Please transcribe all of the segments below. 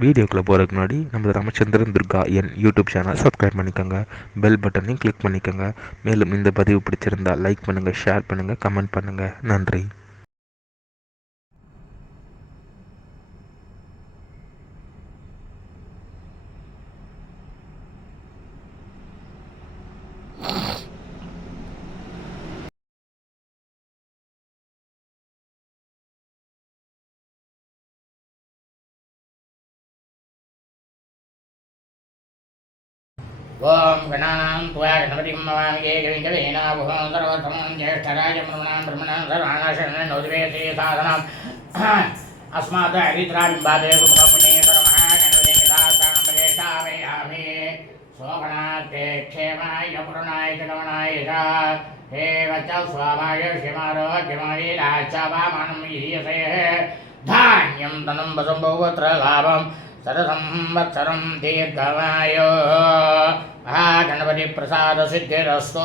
வீடியோக்குள்ளே போகிறதுக்கு முன்னாடி நம்ம ராமச்சந்திரன் துர்கா என் யூடியூப் சேனல் சப்ஸ்கிரைப் பண்ணிக்கோங்க, பெல் பட்டனையும் கிளிக் பண்ணிக்கோங்க. மேலும் இந்த பதிவு பிடிச்சிருந்தால் லைக் பண்ணுங்கள், ஷேர் பண்ணுங்கள், கமெண்ட் பண்ணுங்கள். நன்றி. ஓம் கணாம் துவா கணபதி மமாமியே கவிங்கவேனாபுகம் சர்வத்தமம் ஜேஷ்டராஜ பிரம்மணாம் பிரம்மணாம் சர்வாணாசரண நோதிவே ஸ்ரீ சாதனம் அஸ்மாத் ஹரித்ராபிம்பாதே சுமுகம் புண்ணியேஸ்வரமஹ கணபதி நிதாசானம் பிரேஷாமயாமி சோகணாத்தே க்ஷேமாய புருணாய கணவனாய ஹே வச்ச ஸ்வாமாய ஷிமாரோக்கியமாய ராச்சாவாமனம் ஈயசே தானியம் தனம் வசம்பௌவத்ர லாபம் सरसंवत्सरं दीर्घमायो महागणपति प्रसाद सिद्धिरस्तु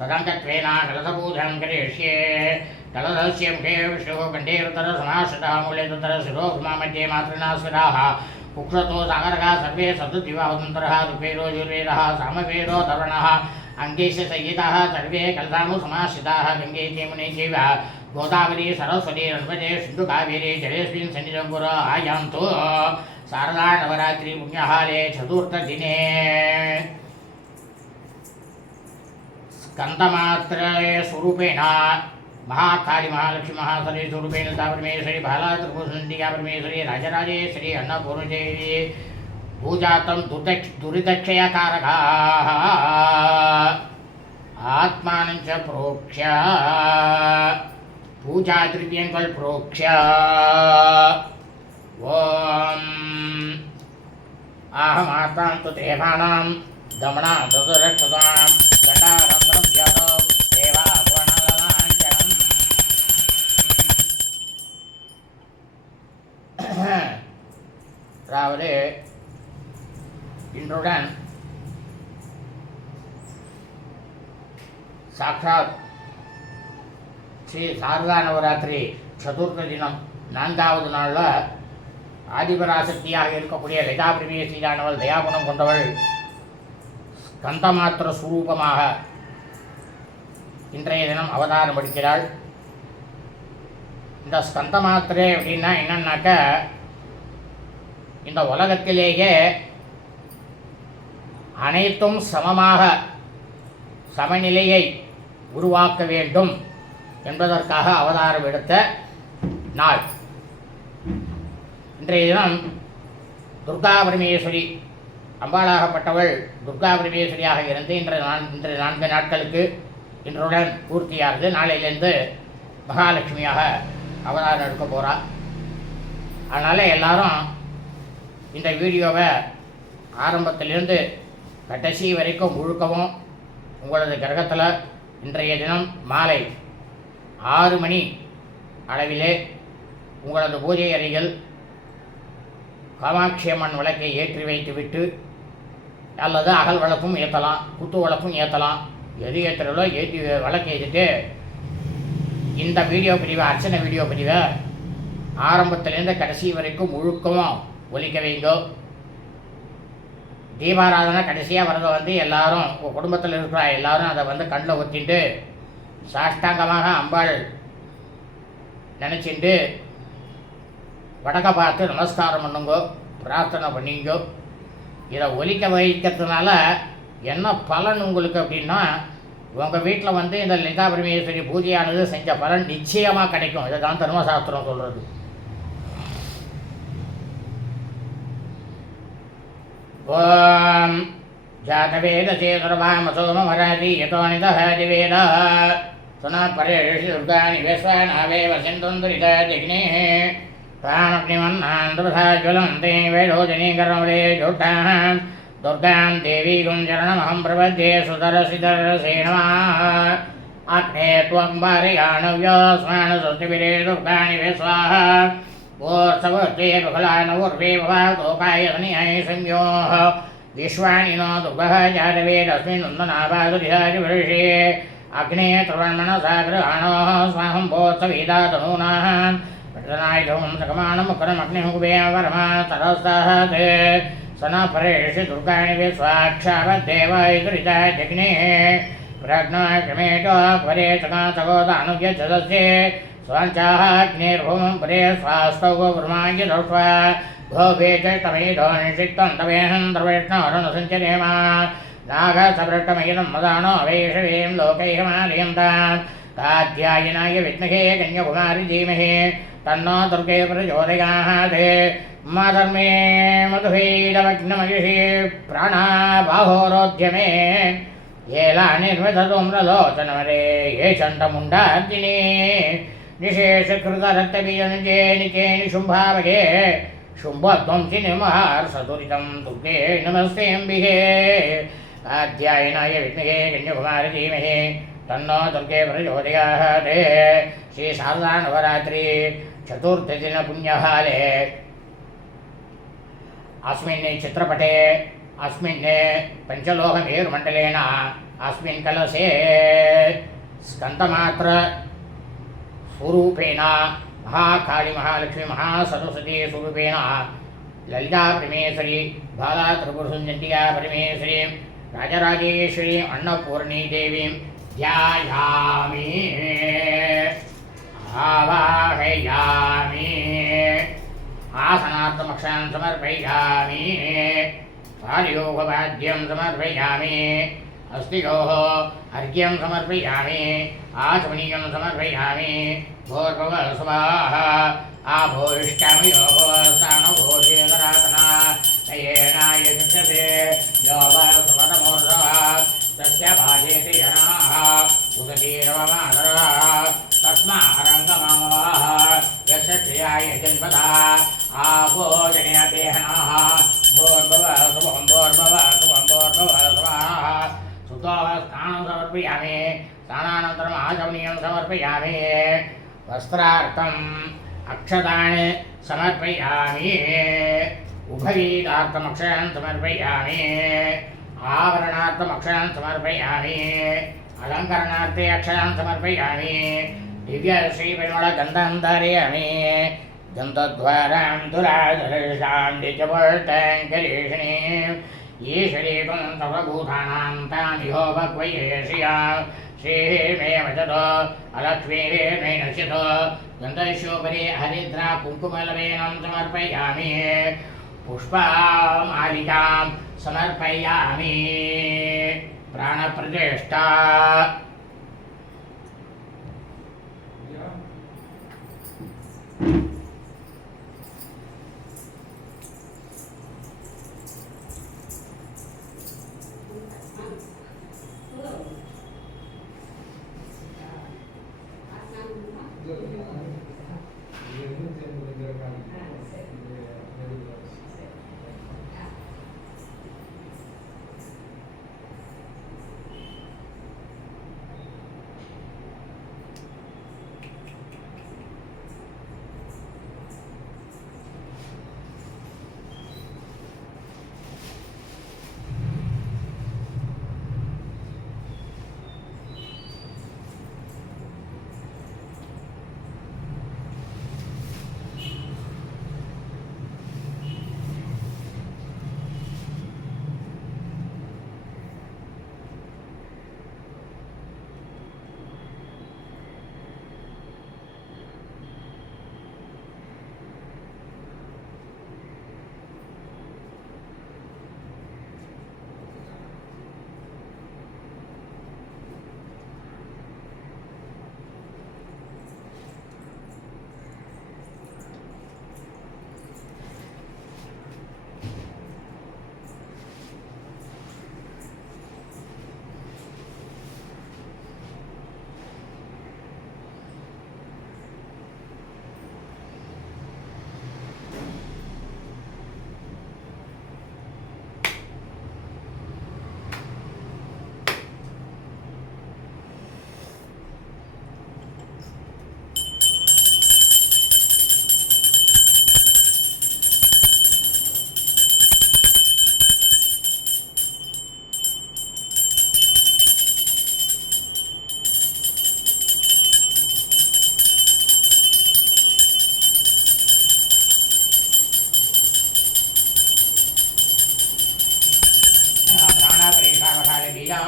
तदङ्कत्वेन कलशपूजां करिष्ये कलशस्य मुखे विष्णुः कण्ठे उत्तरसमाश्रितः मूले तत्तरशिरोमा मध्ये मातृनास्विताः कुक्षतो सागरः सर्वे सप्तदिवावन्तरः दुपेरो युर्वेदः सामवेदो तरुणः अङ्गेश संहिताः सर्वे कलशामुसमाश्रिताः गङ्गे यमुने चैव गोदावरी सरस्वती नर्मदे सिन्धु कावेरी जलेऽस्मिन् सन्निधं पुर आयान्तु शारदा नवरात्रि पुण्यकाले चतुर्थदिने स्कन्दमात्रे स्वरूपेण महाकाली महालक्ष्मी महासरी स्वरूपेण परमेश्वरी बाला त्रिपुरसुन्दरिया परमेश्वरी राजराजेश्वरी अन्नपूर्णदेवी पूजातं दुरिदक्षयकारकाः आत्मानं च प्रोक्ष्य पूजा द्रव्यंगल प्रोक्ष्य ओम आहमात्मां तु देवानां दमना तदरक्षतां गण्डारं ज्ञातो देवा वर्णललाञ्जनम् அதாவது இன்றுடன் சாக்ஷாத் ஸ்ரீ சாரதா நவராத்திரி சதுர்த்த தினம் 4வது நாளில் ஆதிபராசக்தியாக இருக்கக்கூடிய லலிதா பரமேஸ்வரியானவள் தயாகுணம் கொண்டவள் ஸ்கந்தமாத்திர ஸ்வரூபமாக இன்றைய தினம் அவதாரம் எடுக்கிறாள். இந்த ஸ்கந்தமாத்திரை அப்படின்னா என்னன்னாக்க, இந்த உலகத்திலேயே அனைத்தும் சமமாக சமநிலையை உருவாக்க வேண்டும் என்பதற்காக அவதாரம் எடுத்த நாள். இன்றைய தினம் துர்கா பரமேஸ்வரி அம்பாளாகப்பட்டவள் துர்கா பரமேஸ்வரியாக இருந்து இன்று 4 நாட்களுக்கு இன்றுடன் பூர்த்தியாகுது. நாளையிலேருந்து மகாலட்சுமியாக அவதாரம் எடுக்க போகிறாள். அதனால் எல்லாரும் இந்த வீடியோவை ஆரம்பத்திலிருந்து கடைசி வரைக்கும் முழுக்கவும் உங்களது கிரகத்தில் இன்றைய தினம் மாலை 6 மணி அளவிலே உங்களது பூஜை அறையில் காமாட்சி அம்மன் விளக்கை ஏற்றி வைத்துவிட்டு, அல்லது அகல் விளக்கும் ஏற்றலாம், குத்து விளக்கும் ஏற்றலாம், எது ஏற்றுறதோ ஏற்றி விளக்கு ஏற்றிட்டு இந்த வீடியோ பதிவை, அர்ச்சனை வீடியோ பதிவை ஆரம்பத்திலேருந்து கடைசி வரைக்கும் முழுக்கவும் ஒலிக்க வைங்கோ. தீபாராதனை கடைசியாக வரதை எல்லாரும் உங்கள் குடும்பத்தில் இருக்கிற எல்லாரும் அதை கண்ணில் ஒத்திட்டு சாஷ்டாங்கமாக அம்பாள் நினச்சிட்டு வடக்க பார்த்து நமஸ்காரம் பண்ணுங்கோ, பிரார்த்தனை பண்ணிங்கோ. இதை ஒலிக்க வைக்கிறதுனால என்ன பலன் உங்களுக்கு அப்படின்னா, உங்கள் வீட்டில் இந்த லலிதா பரமேஸ்வரி பூஜையானது செஞ்ச பலன் நிச்சயமாக கிடைக்கும். இதை தான் தர்மசாஸ்திரம் சொல்கிறது. ஓம் ஜாதவேதசே சர்வாமசோமராதி யதோனிதஹாதிவேத சுனப்பரேஷி துர்காணி வேஸ்வானாவே வசந்துந்தரித ஜக்னே தாமக்னிமன்னாந்தபசாஜ்வலந்தே வேடோஜனீகரமலே ஜோட்டாம் துர்காம் தேவீகும் சரணமஹம் பிரபத்யே சுதரசிதரசே நமः அக்னே த்வம் பாரியாணவ்யோஸ்மான சுஸ்திபிரே துர்காணி வேஸ்வாஹ ஓர்சவஸ்தே பகலானவர்வே பவாதோகாய சனியாய சம்யோஹ விஸ்வானினோ துர்கः ஜாதவேதஸ்மின் நந்தனாபாதுரிஹாரி வருஷே அக்னே த்ரவண்மணசாகிரஹாணோः ஸ்வாஹம் போத்சவேதாதனூனாः रनायुधं सकमानं मुखरमग्निहुवेवरमा सरस्तहते सनपरेषि दुर्गाणि विश्वाक्षावद्देव इदुरिता जग्ने प्रज्ञाक्रमेटो परे सकासगोदानुज्य जलस्य स्वाञ्चाग्निर्भूमं परे स्वास्तौ ब्रह्माय दृष्ट्वा भोभेजतमेधो निषिक्तं तवेहं द्रवेष्णोरुणसञ्चरेम नागसभृष्टमयिनं मदानो वैषवीं लोकैकमालयन्ताम् कात्यायनाय विद्महे कन्याकुमारी धीमहि तन्नो दुर्गे प्रचोदयात् मधर्मे मधुभीडमग्नमयिषि प्राणाबाहोरोद्यमे येला निर्मितधूम्रलोचनवरे ये चण्डमुण्डार्जिने निशेषकृतरक्तबीजनिजे निके निशुम्भावगे शुम्भध्वंसि निर्महार्षदुरितं दुर्गे नमस्तेऽम्बिके कात्यायनाय विद्महे कन्याकुमारी धीमहि तन्नो दुर्गे प्रचोदयात् श्री शारदा नवरात्रि चतुर्थदिन पुण्यकाले अस्मिन् चित्रपटे अस्मिन् पञ्चलोहमेरुमण्डलेन अस्मिन् कलशे स्कन्दमात्र स्वरूपेण महाकाली महालक्ष्मी महासरस्वती स्वरूपेण ललिता परमेश्वरी बाला त्रिपुरसुन्दरिया परमेश्वरी राजराजेश्वरी अन्नपूर्णी देवीं ध्यायामि आवाहयामि आसनार्थमक्षान् समर्पयामि पादयोगवाद्यं समर्पयामि अस्तियोः अर्घ्यं समर्पयामि आचमनीयं समर्पयामि भूर्भुवः स्वाहा आभूष्टामयोगोस्तानभूषेतरातना नयेनाय शिक्षसे यो वा सुमतमूर्धः तस्य भाजेति जनाः उदतीरवमादरः तस्मारङ्गमामः यस्य क्रियाय जन्मदा आभोजनयतेहनाः भूर्भुवः शुभं भूर्भुवः शुभं भूर्भुवः स्वाहा सुतोः स्नानं समर्पयामि स्नानानन्तरम् आचमनीयं समर्पयामि वस्त्रार्थम् अक्षतानि समर्पयामि उभयीतार्थमक्षतान् समर्पयामि आवरणार्थमक्षतान् समर्पयामि अलङ्करणार्थे अक्षतान् समर्पयामि दिव्यश्रीपरिमळगन्धं धारयामि गन्धद्वारां दुराधरषां निजवर्तां करीषिणीम् ईश्वरीकं सर्वभूतानां तामिहो भक्वयेषिया श्रीमे वचतो अलक्ष्मीरे मे नश्यतो गन्धस्योपरि हरिद्रा कुङ्कुमलवेनं समर्पयामि पुष्पमालिकां समर्पयामि प्राणप्रतिष्ठा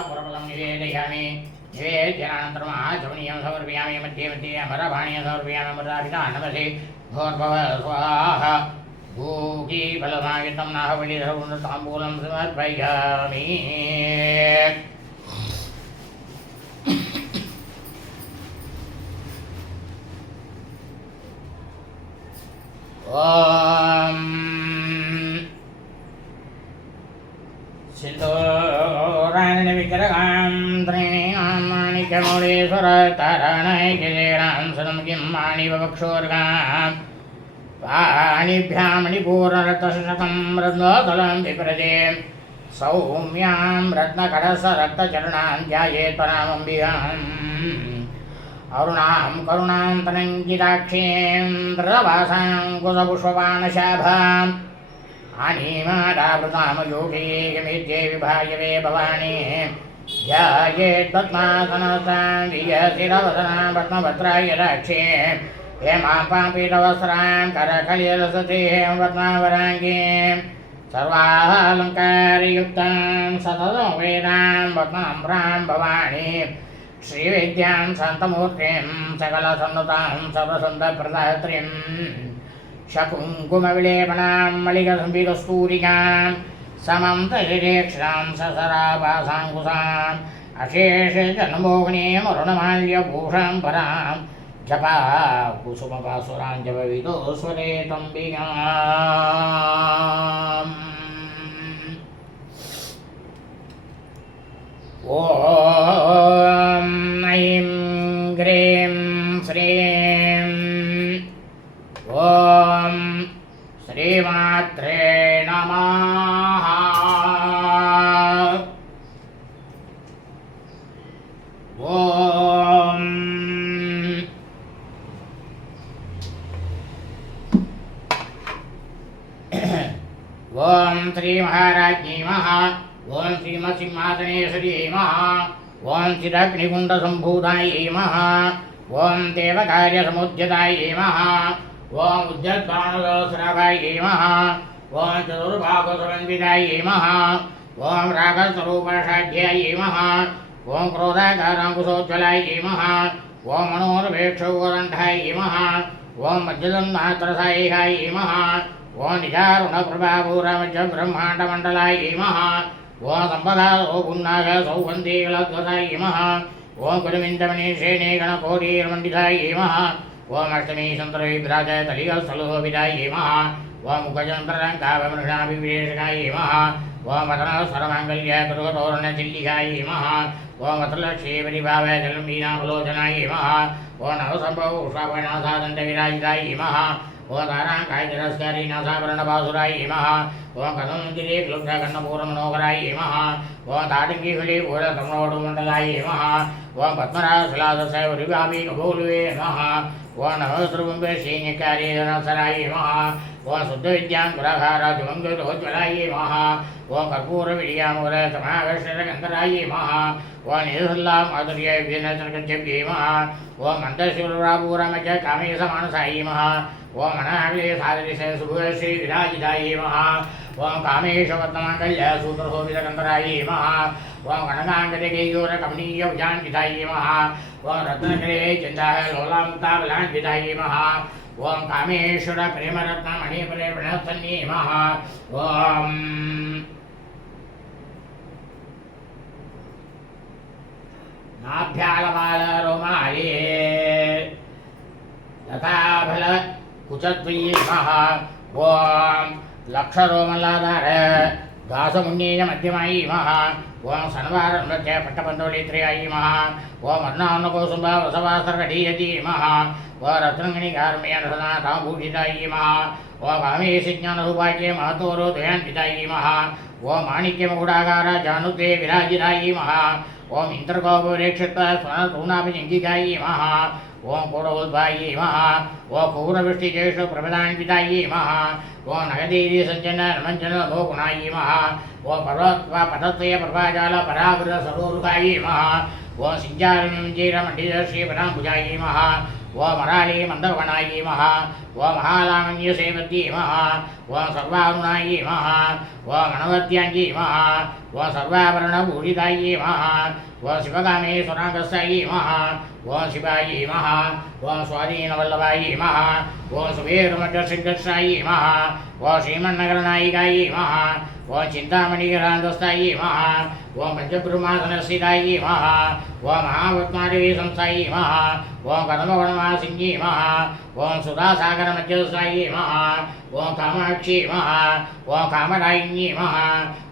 पुरफलं निवेदयामि निवेद्यानन्तरम् आचमनीयं समर्पयामि मध्ये मध्ये अमरपाणीयं समर्पयामि अमृताभिधा नमसे भोर्भव स्वाहा भूगीफलमायुतं नाहबलिधरताम्बूलं समर्पयामि ॐ सिन्दूराणविग्रहां त्रीणां माणिक्यमौळीश्वरतारणैकिरीणां सदं किं माणिवक्षोर्गां पाणिभ्यां मणिपूर्णरत्नशतं रत्नोदलं विप्रजे सौम्यां रत्नकटसरक्तचरणां ध्यायेत् परामम्बिकाम् अरुणां करुणां तनङ्गिताक्षीं द्रवासां कुशपुष्पबाणशाभाम् अनीमादावृतां योगीगमित्ये विभायवे भवानी ध्यायेद्पद्मासनस्तां वियसिरवसनां पद्मभद्राय राक्षे हेमां पापीतवस्त्रां करकलिलसतीं रत्नावराङ्गीं सर्वालङ्कारयुक्तां सततं वेदां पद्माम्रां भवानी श्रीविद्यां शान्तमूर्तिं सकलसन्नुतां सर्वसुन्दरप्रदात्रीं शकुङ्कुमविलेपनां मलिकस्तूरिकां समं तैरेक्षां ससराभासाङ्कुशाम् अशेषजन्मोहिनीमरुणमाल्यभूषां परां जपा कुसुमपासुरां जपविदोस्वरे तम्बिकाम् ॐ ऐं ग्रीं श्रीं ॐ श्रीमात्रे नमः ॐ ॐ श्रीमहाराज्ञी महा ॐ श्रीमत्सिंहासनेश्वर्यै महा ॐ चिदग्निकुण्डसम्भूतायै महा ॐ देवकार्यसमुद्यतायै महा ॐ उद्यद्भानुसहस्राभायै महा ॐ चतुर्भागसमन्वितायै महा ॐ रागस्वरूपषाढ्यायै महा ॐ क्रोधाकाराङ्कुशोज्ज्वलायै महा ॐ मनोरवेक्षौगरण्ठायै महा ॐ मज्जदन्नात्रसायिकायै महा ॐ निजारुणप्रभाभूरमज्जब्रह्माण्डमण्डलायै महा ॐ सम्पदासौ पुन्नागसौगन्धीकलध्वसायै महा ॐ कुरुविन्दमनीषेणे गणकोटीर्मण्डितायै महा ॐ अष्टमी सन्तरविभ्राजय तलिगस्थलोभिधायै महा ॐ मुखचन्द्रलङ्काभमृषाभिवेशकायै महा ॐ वदनस्वरमाङ्गल्य कुरुकतोरणचिल्लिकायै महा ॐ वत्रलक्ष्मीपरिभावय जलम्बीनाफलोचनायै महा ॐ नवसम्भव उषावनासादन्तविराजितायै महा ॐ ताराङ्कायतिरस्कारीनासाभरणभासुरायै महा ॐ कथंगिरे क्लुब्धकर्णपूर्णमनोहरायै महा ॐ ताटङ्कीफलीपूरसम्रोढमण्डलायै महा ॐ पद्मराजसुलादशैवरिवाभिकभूलुवे महा ॐ नवसर्वम्बश्रीनिकारीधनसरायै महा ॐ शुद्धविद्यां पुराघाराजमङ्गलोज्ज्वलायै महा ॐ कर्पूरविडियामूलसमावेशगन्धरायै महा ॐ निरसल्लां माधुर्यभिनचर्गच्छव्यै महा ॐ मन्दशिवरापूरमज कामेशमानसायै महा ॐ अनाहविसादृशे सुभश्री विराजितायै महा ॐ कामेशवत्तमाङ्गल्य सूत्रशोभितकन्दरायै महा ॐ गणनाङ्गदेयोरकमनीयभुजान्वितायै महा ॐ रत्नकरे चिन्तालोलामुक्ताबलान्वितायै महा ॐ कामेश्वर प्रेमरत्नमणिपरिप्रणसन्यै महा ॐ नाभ्यालबालरोमाये लताफल कुचद्वयी महा ॐ लक्षरोमल्लाधार दासमुन्नीय मध्यमायी महा ॐ शनवारनृत्य पट्टपन्दोलित्र्यायी महा ॐ अर्णान्नकोसुम्बा वसवासर्गडीयती महा ॐ रत्नगणिकार्मयनसनाताभूषितायी महा ॐ कामेशिज्ञानसौभाग्ये महतोरोदयान्वितायी महा ॐ माणिक्यमकुडागार जानुते विराजितायी महा ॐ इन्द्रगोपरेक्षितस्वनतूनाभिजङ्गिकायी महा ॐ कोडोद्भायी महा ॐ पूर्णवृष्टिज्येष्ठप्रभदान्वितायी महा ॐ नगदेवी सञ्जन नमञ्जन लोकुणायी महा ॐ पर्वत्वा पदत्रय प्रभाजाल परावृत सरोरुकायी महा ॐ सिञ्जारमञ्जीरमण्डितश्रीपदाम्बुजायी महा ॐ मराली मन्दर्वणायी महा ॐ महालामन्यसेवती महा ॐ सर्वारुणायी महा ॐ गणवत्याङ्गी महा ஓம் சர்வாபரண பூரிதாயி மகா ஓம் சிவகாமேஸ்வராங்கஸ்தாயி மகா ஓம் சிவாயி மகா ஓம் சுவாதீன வல்லபாயி மகா ஓம் சுபேருமற்ற சிங்கஸ்தாயி மகா ஓம் ஸ்ரீமன்னகர நாயிகாயி மகா ஓம் சிந்தாமணிகராந்தஸ்தாயி மகா ஓம் பஞ்சபிரமாசனஸ்திதாயி மகா ஓம் மகாபத்மாதேவி சம்ஸ்தாயி மகா ஓம் கதம்பவனவாசிங்கி மகா ஓம் சுதாசாகர மத்தியஸ்தாயி மகா ஓம் காமாட்சி மகா ஓம் காமராயினி மகா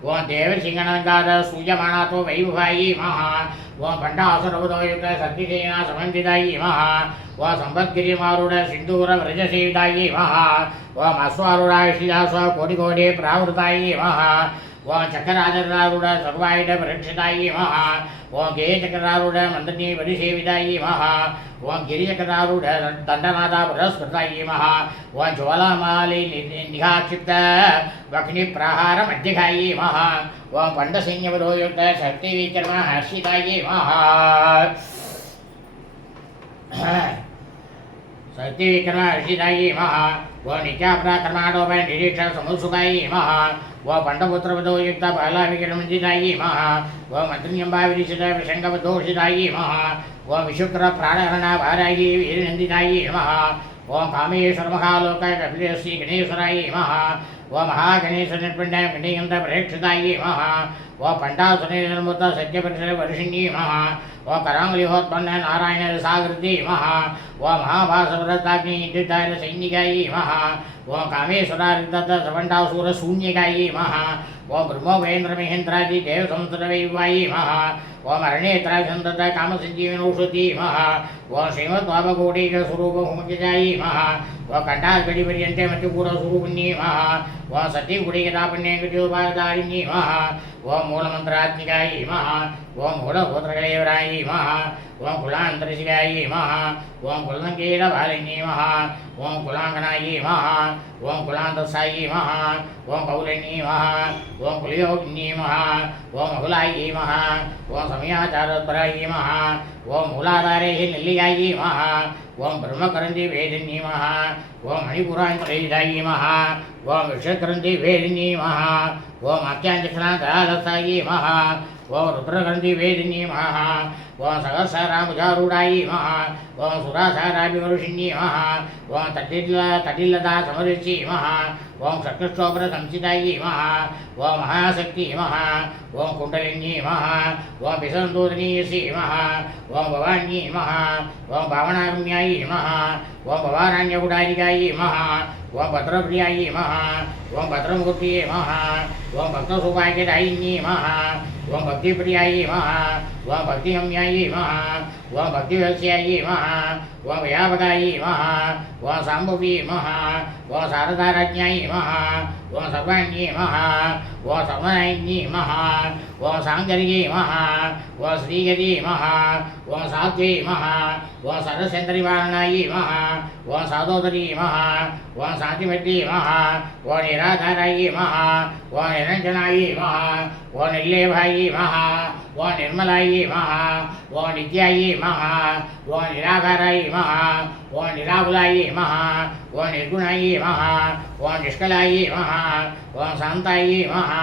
ஓம் தேவசிங்கனங்காத சூயமானாத்தோ வைபவாயி மகா ஓம் பண்டாசுரபுதோயுக்த சத்திசேனா சமந்திதாயி மகா ஓம் சம்பத்கிரிமாருட சிந்தூர விரஜசேவிதாயி மகா ஓம் அஸ்வாருடாஷிதாஸ்வ கோடி கோடி பிராவృతాயி மகா ஓம் சக்கராஜராருட சர்வாயுட பரீட்சிதாயி மகா ஓம் கேயச்சக்கராருட மந்தனி பரிசேவிதாயி மகா ஓம் கிரியக்கராருட தண்டநாதா புரஸ்கிருதாயி மகா ஓம் ஜுவலாமாலி நிகாட்சிப்த வக்னி பிரஹார மத்தியகாயி மகா ஓம் பண்டசிங்கவரோயுக்த சக்தி விக்ரம ஹர்ஷிதாயி மகா சக்தி விக்ரம ஹர்ஷிதாயி மகா ஓம் நித்யாபராக்கிரமாடோப நிரீட்ச சமுசுகாயி மகா ஓ பண்டபுத்திரவதோயுக்த பாலாவிக்கிரமஞ்சிதாயி மகா ஓ மந்திரியம்பா விரிசித விஷங்கவதோஷிதாயி மகா ஓ விசுக்கர பிராணஹரண வாராயி வீரநந்திதாயி மகா ஓம் காமேஸ்வர மகாலோக கபிலஸ்ரீ கணேஸ்வராயி மகா ஓ மகாகணேச நிர்பிண்ட கணேயந்த பிரேட்சிதாயி மகா ஓ பண்டாசுரேந்திரமுத்த சத்யபரிசர வருஷினி மகா ஓ கராங்கலிஹோத்பன்ன நாராயண சாகிருதி மகா ஓ மகாபாசவரதாக்னி இந்துதார சைனிகாயி மகா ஓம் காமேஸ்வராரிதத்த சவண்டாசூர சூன்யகாயி மகா ஓம் பிரம்மோபேந்திர மகேந்திராதி தேவ சமுத்திரவைவாயி மகா ஓம் அரணேத்ராசந்தத காமசஞ்சீவனௌஷதி மகா ஓம் ஸ்ரீமத் பாபகோடீக ஸ்வரூபமுஜாயி மகா ஓ கண்டார்கடி பரியந்தே மத்தியபூர ஸ்வரூபிணி மகா ஓம் சத்தியகுடிகதாபண்யேகஜோபாதாரிணி மகா ஓம் மூலமந்திராத்மிகாயி மகா ஓம் மூலகோத்திரகலேவராயி மகா ஓம் குலாந்தரிசிகாயி மகா ஓம் குலசங்கீரபாலினி மகா ஓம் குலாங்கனாயி மகா ஓம் குலாந்தசாயி மகா ஓம் கௌலினி மகா ஓம் குலியோகினி மகா ஓம் அகுலாயி மகா ஓம் சமயாச்சாரத்பராயி மகா ஓம் மூலாதாரேஹி நெல்லியாயி மகா ஓம் பிரம்மகரந்தி வேதினி மகா ஓம் மணிபுராந்தரைதாயி மகா ஓம் விஷக்கரந்தி வேதினி மகா ஓம் அத்தியாஞ்சக்ஷணாந்தாலசாயி மகா ஓம் ருத்ரகந்தி வேதினி மகா ஓம் சகசராமுஜாரூடாயி மகா ஓம் சுராசாராபிவருஷினி மகா ஓம் தட்டில்லதா சமருச்சி மகா ஓம் சக்ரஸ்தோபர சம்சிதாயி மகா ஓம் மகாசக்தி மகா ஓம் குண்டலினி மகா ஓம் பிசந்தோதனீயசி மகா ஓம் பவானி மகா ஓம் பாவனாரண்யாயி மகா ஓம் பவாராண்யகுடாரிகாயி மகா ஓம் பத்ரபிரியாயி மகா ஓம் பத்ரமுகூர்த்தியே மகா ஓம் பக்தசௌபாகியதாயினி மகா ஓம் பக்திபிரியாயி மகா ஓம் பக்திஹம்யாயி மகா ஓம் பக்திவத்ஸ்யாயி மகா ஓம் வியாபகாயி மகா ஓம் சாம்பவி மகா ஓம் சாரதாராஜ்ஞாயி மகா ஓம் சர்வாண்யி மகா ஓம் சர்வநாயினி மகா ஓம் சாங்கரிகி மகா ஓம் ஸ்ரீகதி மகா ஓம் சாத்வி மகா ஓம் சரசேந்திரிவாரணாயி மகா ஓம் சாதோதரி மகா ஓம் சாந்திமத்தி மகா ஓம் நிராதாராயி மகா ஓம் நிரஞ்சனாயி மகா ஓம் நிர்லேபாயி மகா ஓம் நிர்மலாயி மகா ஓம் நித்யாயி மகா ஓம் நிராகாராயி மகா ஓம் நிராகுலாயி மகா ஓம் நிர்குணாயி மகா ஓம் நிஷ்கலாயி மகா ஓம் சாந்தாயி மகா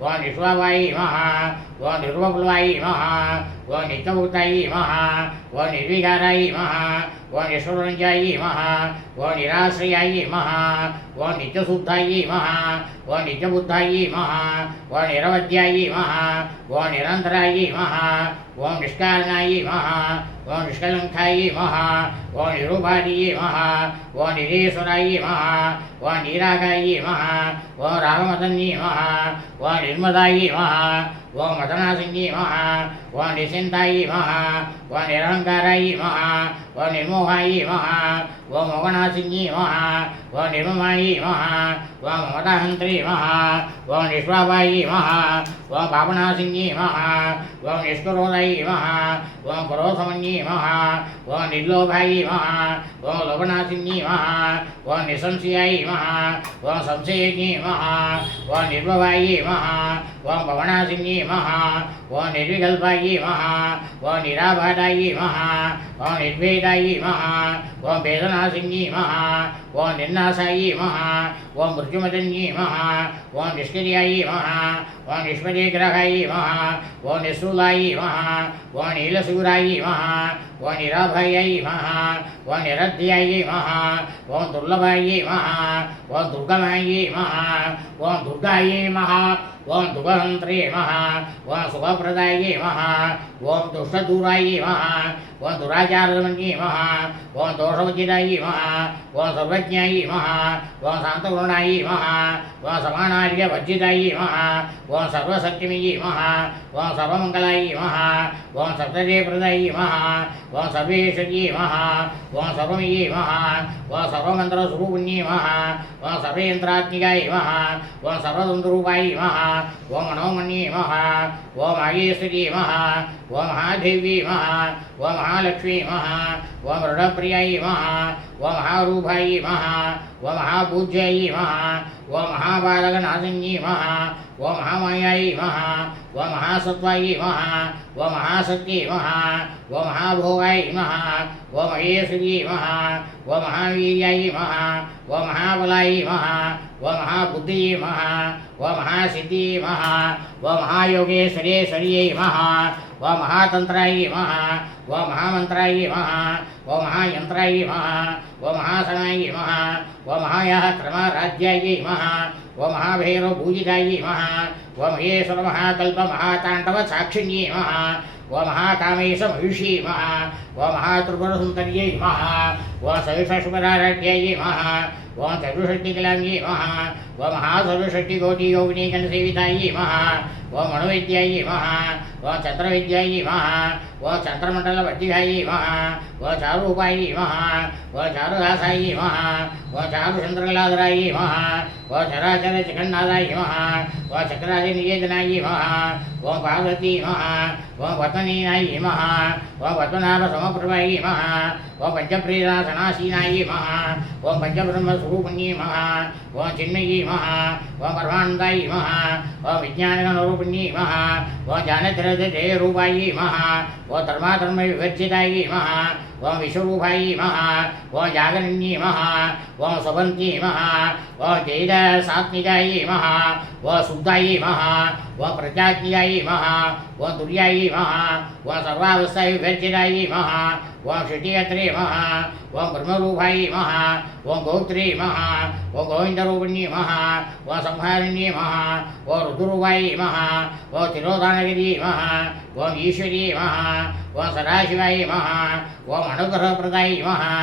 ஓம் நிஸ்வாபாயி மகா ஓம் நிர்வகுல்வாயி மகா ஓம் நித்தபூத்தாயி மகா ஓம் நிர்விகாராயி மகா ஓம் நிஸ்வரஞ்சாயி மகா ஓம் நிராசிரியாயி மகா ஓம் நித்யசுத்தாயி மகா ஓம் நித்யபுத்தாயி மகா ஓம் நிரவத்யாயி மகா ஓம் நிரந்தராயி மகா ஓம் நிஷ்காரணாயி மகா ஓம் நிஷ்கலங்காயி மகா ஓம் நிரூபாதியி மகா ஓம் நிரேஸ்வராயி மகா ஓம் நீராகாயி மகா ஓம் ராகமதன்னி மகா ஓம் நிர்மதாயி மகா ஓம் மதனாசிங்கி மகா ஓம் நிசிந்தாயி மகா ஓம் நிரலங்காராயி மகா ஓம் நிர்மோகாயி மகா ஓம் மோகனாசிங்கி மகா ஓம் நிர்மமாயி மகா ஓம் மமதாஹந்திரி மகா ஓம் நிஸ்வாபாயி மகா ஓம் பாபனாசிங்கி மகா ஓம் நிஷ்கரோதாயி மகா ஓம் பரோசமன்யி மகா ஓம் நிர்லோபாயி மகா ஓம் லோபனாசிங்கி மகா ஓம் நிசம்சயாயி மகா ஓம் சம்சயஜி மகா ஓம் நிர்பவாயி மகா ஓம் பவனாசிங்கி மகா ஓம் நிர்விகல்பாயி மகா ஓம் நிராபாதாயி மகா ஓம் நிர்வேதாயி மகா ஓம் வேதநாசிங்கி மகா ஓம் நிர்நாசாயி மகா ஓம் மிருத்யுமதன்யி மகா ஓம் நிஷ்கிரியாயி மகா ஓம் நிஷ்பதிகிரகாயி மகா ஓம் நிசூலாயி மகா ஓம் நீலசூராயி மகா ஓம் நிராபாயை மகா ஓம் நிரத்தியாயி மகா ஓம் துர்லபாயி மகா ஓம் துர்கமாயி மகா ஓம் துர்காயை மகா ஓம் துகஹந்திரே மகா ஓம் சுகப்பிரதாயை மகா ஓம் துஷ்டதூராயை மகா ஓம் துராச்சாரமன்யே மகா ஓம் தோஷவச்சிதாயை மகா ஓம் சர்வஜ்ஞாயை மகா ஓம் சாந்தகுருணாயை மகா ஓம் சமானாரிய வர்ஜிதாயை மகா ஓம் சர்வசக்திமயி மகா ஓம் சர்வமங்களாயை மகா ஓம் சப்ததேவதாயை மகா ஓம் சர்வேஸ்வரியை மகா ஓம் சர்வமயி மகா ஓம் சர்வமந்திரஸ்வரூபிண்யே மகா ஓம் சர்வேந்திராத்மிகாயை மகா ஓம் சர்வதந்திரூபாயை மகா ஓம் மனோமன்யே மகா ஓம் மகேஸ்வரி மகா ஓம் மகாதேவி மகா ஓம் மகாலக்ஷ்மி மகா ஓம் ருடப்பிரியாயி மகா ஓம் மகாரூபாயி மகா ஓம் மகாபூஜ்யாயி மகா ஓம் மகாபாலகநாசின்யி மகா ஓம் மகாமாயாயி மகா ஓம் மகாசத்வாயி மகா ஓம் மகாசக்தி மகா ஓம் மகாபோகாயி மகா ஓம் மகேஸ்வரி மகா ஓம் மகாவீர்யாயி மகா ஓம் மகாபலாயி மகா ஓம் மகாபுத்தியை மகா ஓம் மகாசித்தி மகா ஓம் மகாயோகேஸ்வரேஸ்வரியை மகா ஓம் மகாதந்திராயி மகா ஓம் மகாமந்திராயி மகா ஓம் மகாயந்திராயி மகா ஓம் மகாசனாயி மகா ஓம் மகாயாத்ரமராஜ்யாயி மகா ஓம் மகாபைரவபூஜிதாயி மகா ஓம் மகேஸ்வர மகாகல்ப மகாதாண்டவ சாட்சிண்யே மகா ஓம் மகாகாமேಶ மகிஷி மகா ஓம் மகாத்ரிபுரசுந்தரியை மகா ஓம் சவிஷசுபராராஜ்யாயி மகா ஓம் சர்வஷக்திகலாங்கி மகா ஓம் மகாசர்வஷக்திகோட்டியோகினீகணசேவிதாயி மகா ஓம் மனுவித்யாயி மகா ஓம் சந்திரவித்யாயி மகா ஓம் சந்திரமண்டலவர்த்திகாயி மகா ஓம் சாரூபாயி மகா ஓம் சாருதாசாயி மகா ஓம் சாருச்சந்திரகலாதராயி மகா ஓம் சராச்சர ஜெகநாதாயி மகா ஓம் சக்கராதி நிகேதனாயி மகா ஓம் பார்வதி மகா ஓம் பத்மனீனாயி மகா ஓம் பத்மநாப சமப்பிரபாயி மகா ஓம் பஞ்சப்ரீராசனாசீனாயி மகா ஓம் பஞ்சபிரம்மஸ்வரூபிண்யே மகா ஓம் சின்மயி மகா ஓம் பரமானந்தாயி மகா ஓம் விஜயானகனரூபிண்யே மகா ஓம் ஜானதிரஜயரூபாயி மகா ஓம் தர்மாதர்ம விவர்ஜிதாயி மகா ஓம் விஸ்வரூபாயி மகா ஓம் ஜாகரண்யே மகா ஓம் சுபந்தி மகா ஓம் ஜெயித சாத்மிகாயி மகா ஓம் சுத்தாயி மகா ஓம் பிரஜாத்மிகாயி மகா ஓம் துர்யாயி மகா ஓம் சர்வாவஸ்தாயி விவர்ஜிதாயி மகா ஓம் ஷிட்டியத்ரே மகா ஓம் பிரம்மரூபாயி மகா ஓம் கௌத்ரி மகா ஓம் கோவிந்தரூபிண்யே மகா ஓம் சம்ஹாரிண்யே மகா ஓம் ருதுரூபாயி மகா ஓம் திரோதானகிரி மகா ஓம் ஈஸ்வரி மகா ஓம் சதாசிவாயி மகா ஓம் அனுகிரகப்பிரதாயி மகா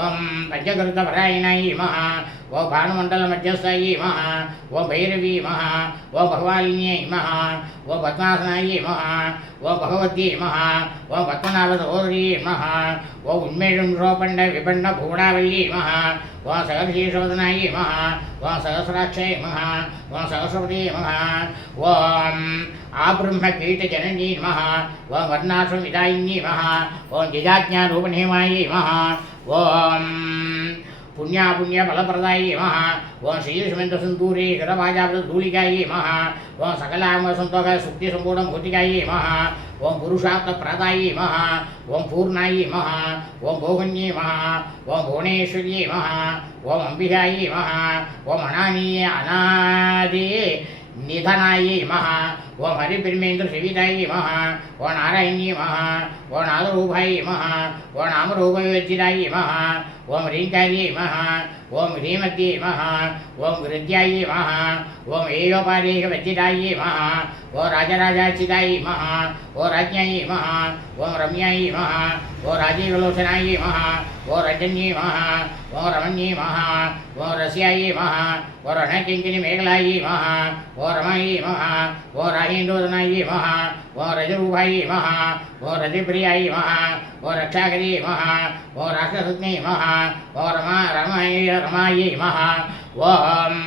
ஓம் பஞ்சகிருத்தபராயணாயி மகா ஓம் பானுமண்டல மத்தியஸ்தாயி மகா ஓம் பைரவி மகா ஓம் பகவாலினியை மகா ஓம் பத்மாசனாயி மகா ஓம் பகவதி மகா ஓம் பத்மநாப சகோதரி மகா ஓம் உண்மேஷம் ரோபண்ட விபண்ட பூடாவல்லி மகா ஓம் சகர்ஷீஷோதனாயி மகா ஓம் சகசிராட்சை மகா ஓம் சகசிரபதி மகா ஓம் ஆபிரம்ம கீட்ட ஜனனி மகா ஓம் வர்ணாசிரம் விதாயினி மகா ஓம் ஜிஜாஜ்ஞாரூபணேமாயி மகா ஓம் पुण्य फलप्रदायी महा ओं श्रीयुष्मंत सिंदूरी शिरभाजापद धूलिकायी महा ओं सकलाम संतोष सुक्ति संपूर्ण भौतिकायी महा ओं पुरुषार्थ प्रदायी महा ओं पूर्णायी महा ओं भोगन्ये महा ओं भुवनेश्वरी महा ओं अंबिकायी महा ओं अनानीय अनादि निधनायी महा ओं हरिब्रह्मेन्द्र शिवितायी महा ओं नारायणी महा ओं नादरूपायी महा ओं नामरूपविवर्जितायी महा ओं ह्रींकारी महा ओं ह्रीमती महा ओं वृद्ध्यायी महा ओं एयोपादेकवज्जितायी महा ओं राजराजाचितायी महा ओं राज्ञायी महा ओं रम्यायी महा ओं राजीवलोचनायी महा ओं रजन्यी महा ओं रमण्यी महा ओं रस्यायी महा ओं रणकिंकिनी मेघलायी महा ओं रमायी महा ओं राजेन्द्रोदनायी महा ओं रजरूपायी महा ओं रजप्रियायी महा ओं रक्षाकरी महा ओं राक्षसज्ञी महा ओं रमायी महा ओं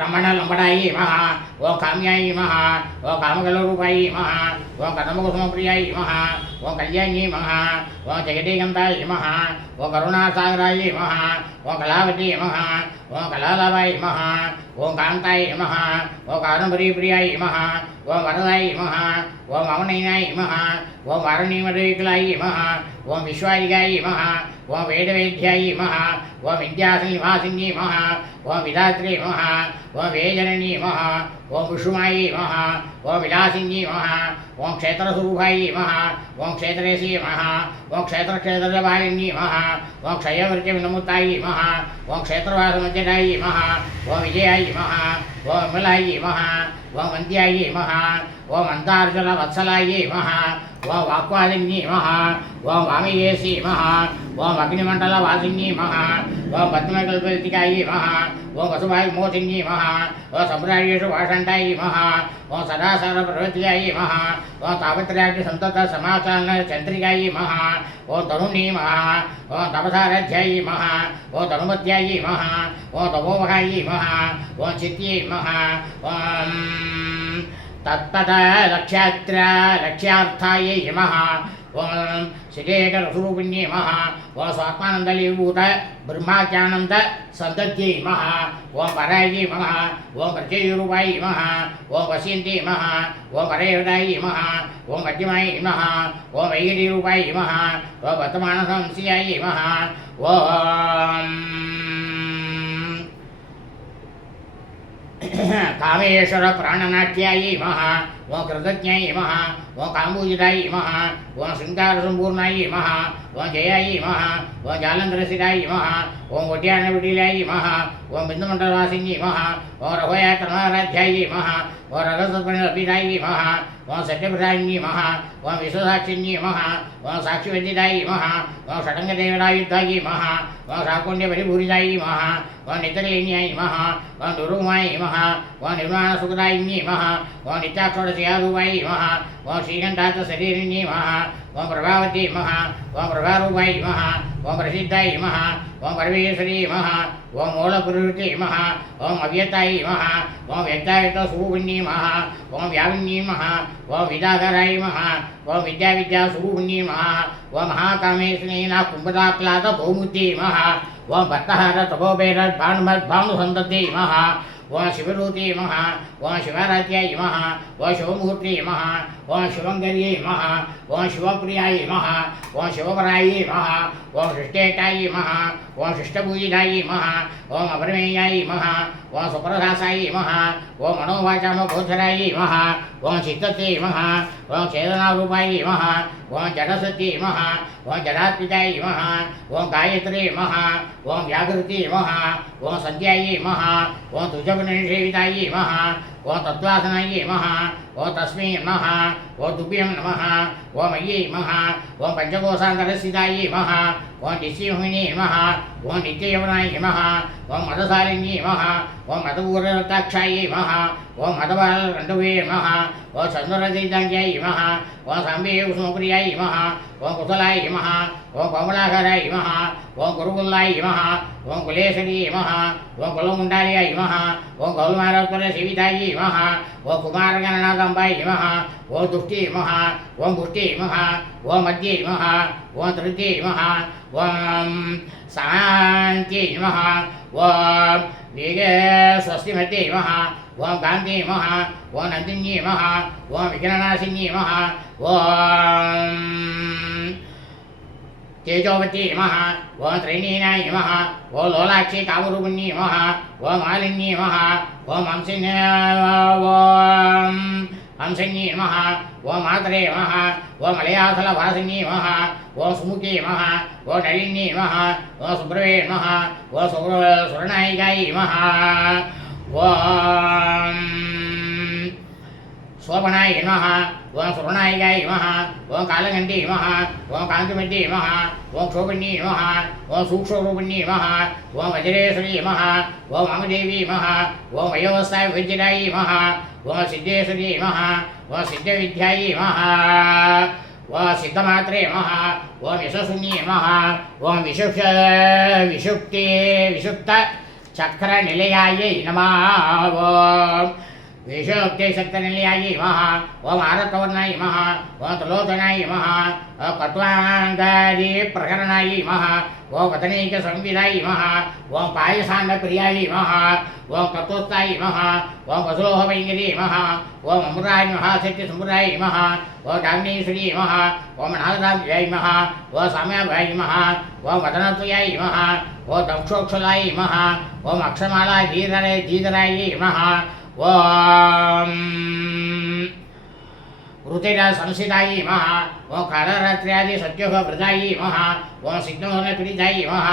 रमण लंबड़ायी महा ஓம் காமியாயி மகா ஓம் காமகலரூபாயி மகா ஓம் கதமகுசுமப்பிரியாயி மகா ஓம் கல்யாணி மகா ஓம் ஜெகதீகந்தாயி மகா ஓம் கருணாசாகராயி மகா ஓம் கலாவதி மகா ஓம் கலாலபாயி மகா ஓம் காந்தாயி மகா ஓம் காதம்பரிபிரியாயி மகா ஓம் வரதாயி மகா ஓம் அவனைனாயி மகா ஓம் வாரணிமதேகலாயி மகா ஓம் விஸ்வாதிகாயி மகா ஓம் வேதவேத்யாயி மகா ஓம் வித்யாசனிவாசினி மகா ஓம் விதாத்ரி மகா ஓம் வேஜனனி மகா ஓம் விஷுமாயி மகா ஓம் விலாசினி மகா ஓம் க்ஷேத்திரஸ்வரூபாயி மகா ஓம் க்ஷேத்ரேசி மகா ஓம் க்ஷேத்திரவாலினி மகா ஓம் க்ஷயவர்த்திய வினமுத்தாயி மகா ஓம் க்ஷேத்திரவாசமஜ்ஜதாயி மகா ஓம் விஜயாயி மகா ஓம் விமலாயி மகா ஓம் வந்தியாயி மகா ஓம் அந்தார்ஜுன வத்சலாயி மகா ஓம் வாக்வாலினி மகா ஓம் வாமயேசி மகா ஓம் அக்னிமண்டல வாசினி மகா ஓம் பத்மகல்பதிகாயி மகா ஓம் வசுபாய் மோசினி மகா ஓம் சமுதாயேஷு வாஷண்டாயி மகா ஓம் சதாசர பர்வத்தியாயி மகா ஓம் தாபத்ராஜி சந்தத சமாச்சாரண சந்திரிகாயி மகா ஓம் தருணி மகா ஓம் தபசாரத்யாயி மகா ஓம் தனுமத்யாயி மகா ஓம் தமோமகாயி மகா ஓம் சித்யை மகா ஓம் தத்தத லக்ஷ்யார்த்தாயை மகா ஓம் சிதேகரஸ்வரூபிண்யை மகா ஓம் சுவாத்மானந்தலீபூத பிரம்மாச்சானந்த சந்தத்யை மகா ஓம் பராயி மகா ஓம் பிரத்யரூபாயி மகா ஓம் வசியந்தி மகா ஓம் பரயோதாயி மகா ஓம் மத்தியமாயி மகா ஓம் வைகிரீரூபாயி மகா ஓம் வர்த்தமானசம்சியாயி மகா ஓம் காமேஸ்வர பிராணநாட்டியாயி மகா ஓம் கிருதஜ்ஞாயி மகா ஓம் காம்பூஜிதாயி மகா ஓம் சிங்காரசம்பூர்ணாயி மகா ஓம் ஜெயாயி மகா ஓம் ஜாலந்தரசிதாயி மகா ஓம் ஒட்டியான விடிலாயி மகா ஓம் பிந்துமண்டலவாசினி மகா ஓம் ரகோயாத்திரமாராத்யாயி மகா ஓம் ரகசத்பணிதாயி மகா ஓம் சத்யபிராஜ்ஞி மகா ஓம் விஸ்வசாட்சினி மகா ஓம் சாட்சிவதிதாயி மகா ஓம் ஷடங்கதேவராயுத்தாயி மகா ஓம் சாக்குண்ய பரிபூரிதாயி மகா ஓம் நித்தகலின்யாயி மகா ஓம் துருமாயி மகா ஓம் நிர்வாணசுகதாயினி மகா ஓம் நித்யாட்சோடசியாரூபாயி மகா ஓம் ஸ்ரீகண்டாத்த சரீரிணி மகா ஓம் பிரபாவதி மகா ஓம் பிரபாரூபாயி மகா ஓம் பிரசித்தாயி மகா ஓம் பரமேஸ்வரி மகா ஓம் மூலபுருட்டி மகா ஓம் அவ்யத்தாயி மகா ஓம் வியக்தாயுத்த சுரூபிணி மகா ஓம் வியாபினி மகா ஓம் விதாகராயி மகா ஓம் வித்யா சுரூபிணி மகா ஓம் மகாகாமேஸ்வரீனா கும்பதாக்லாத கௌமுத்தி மகா ஓம் பத்தஹார தபோபேர பானுசந்ததி மகா ஓம் சிவரூதி மகா ஓம் சிவராத்யாயி மகா ஓம் சிவமூர்த்தி மகா ஓம் சிவங்கரியை மகா ஓம் சிவப்பிரியாயி மகா ஓம் சிவபராயி மகா ஓம் சிஷ்டேட்டாயி மகா ஓம் சிஷ்டபூஜிதாயி மகா ஓம் அபரமேயாயி மகா ஓம் சுப்ரதாசாயி மகா ஓம் மனோவாச்சாமகோச்சராயி மகா ஓம் சித்தத்தை மகா ஓம் சேதனாரூபாயி மகா ஓம் ஜடசத்தி மகா ஓம் ஜடாத்மிகாயி மகா ஓம் காயத்ரி மகா ஓம் வியாகிருதி மகா ஓம் சந்தியாயி மகா ஓம் துஜகுணேஷேவிதாயி மகா ஓம் தத்வாசனாயி மகா ஓம் தஸ்மை மகா ஓம் துபியம் நமः ஓம் ஐயை மகா ஓம் பஞ்சகோசாந்தரசிதாயி மகா ஓம் நிசியமினி மகா ஓம் நித்யயவனாயி மகா ஓம் மதசாலினி மகா ஓம் மதபூரத்தாட்சாயி மகா ஓம் மதபால ரண்டுவே மகா ஓம் சந்துரதைதாங்கியாயி மகா ஓம் சாம்பே உஷ்மபிரியாயி மகா ஓம் குசலாயி மகா ஓம் கோமலாகராயி மகா ஓம் குருகுல்லாயி மகா ஓம் குலேஸ்வரி மகா ஓம் குலமுண்டாலியாயி மகா ஓம் கௌல்மாரோத்தர சிவிதாயி மகா ஓம் குமாரகணநாதம்பாயி மகா ஓம் துஷ்டி மகா ஓம் புஷ்டி மகா ஓம் மத்தியை மகா ஓம் திருத்தி மகா ஓம் சாந்தி மகா ஓம் வேக ஸ்வஸ்திமத்தியை மகா ஓம் காந்தி மகா ஓம் நந்தினி மகா ஓம் விக்னநாசினி மகா ஓம் तेजोवती महा ओम त्रैनीनाय महा ओम लोलाक्षी कामरूपिणी महा ओम मालिनी महा ओम हंसिनी महा ओम मात्रे महा ओम मलयासल वासिनी महा ओम सुमुखी महा ओम नलिनी महा ओम सुब्रवे महा ओम सुवर्णायिकायै महा ओम शोभनाय महा ओम सुवर्णायिकाय महा ओम कालगंडी महा ओम कांतिमती महा ओम शोभिनी महा ओम सूक्ष्मरूपिणी महा ओम वज्रेश्वरी महा ओम वामदेवी महा ओम वयोवस्थाय विद्यायी महा ओम सिद्धेश्वरी महा ओम सिद्धविद्यायी महा ओम सिद्धमात्रे महा ओम यशस्विनी महा ओम विशुक्त चक्र निलयायै नमः ओम विषोक्ते शक्तनिलयाय नमः ओम आरतवर्णाय नमः ओम त्रिलोचनाय नमः ओम कट्वाङ्गादि प्रकरणाय नमः ओम वदनैक संविदाय नमः ओम पायसान्नप्रियाय नमः ओम तत्त्वस्थाय नमः ओम वसुलोहभयङ्करी नमः ओम अमृताय नमः सत्यसम्भृताय नमः ओम डाग्नेश्वरी नमः ओम नागराजाय नमः ओम साम्याभाय नमः ओम वदनत्वयाय नमः ओम दक्षोक्षलाय नमः ओम अक्षमालाय धीधराय नमः ओम ऋतिरा संसिताय नमः ओम कालरात्र्यादि सत्योह वृदाय नमः ओम सिद्धोहन पीडिताय नमः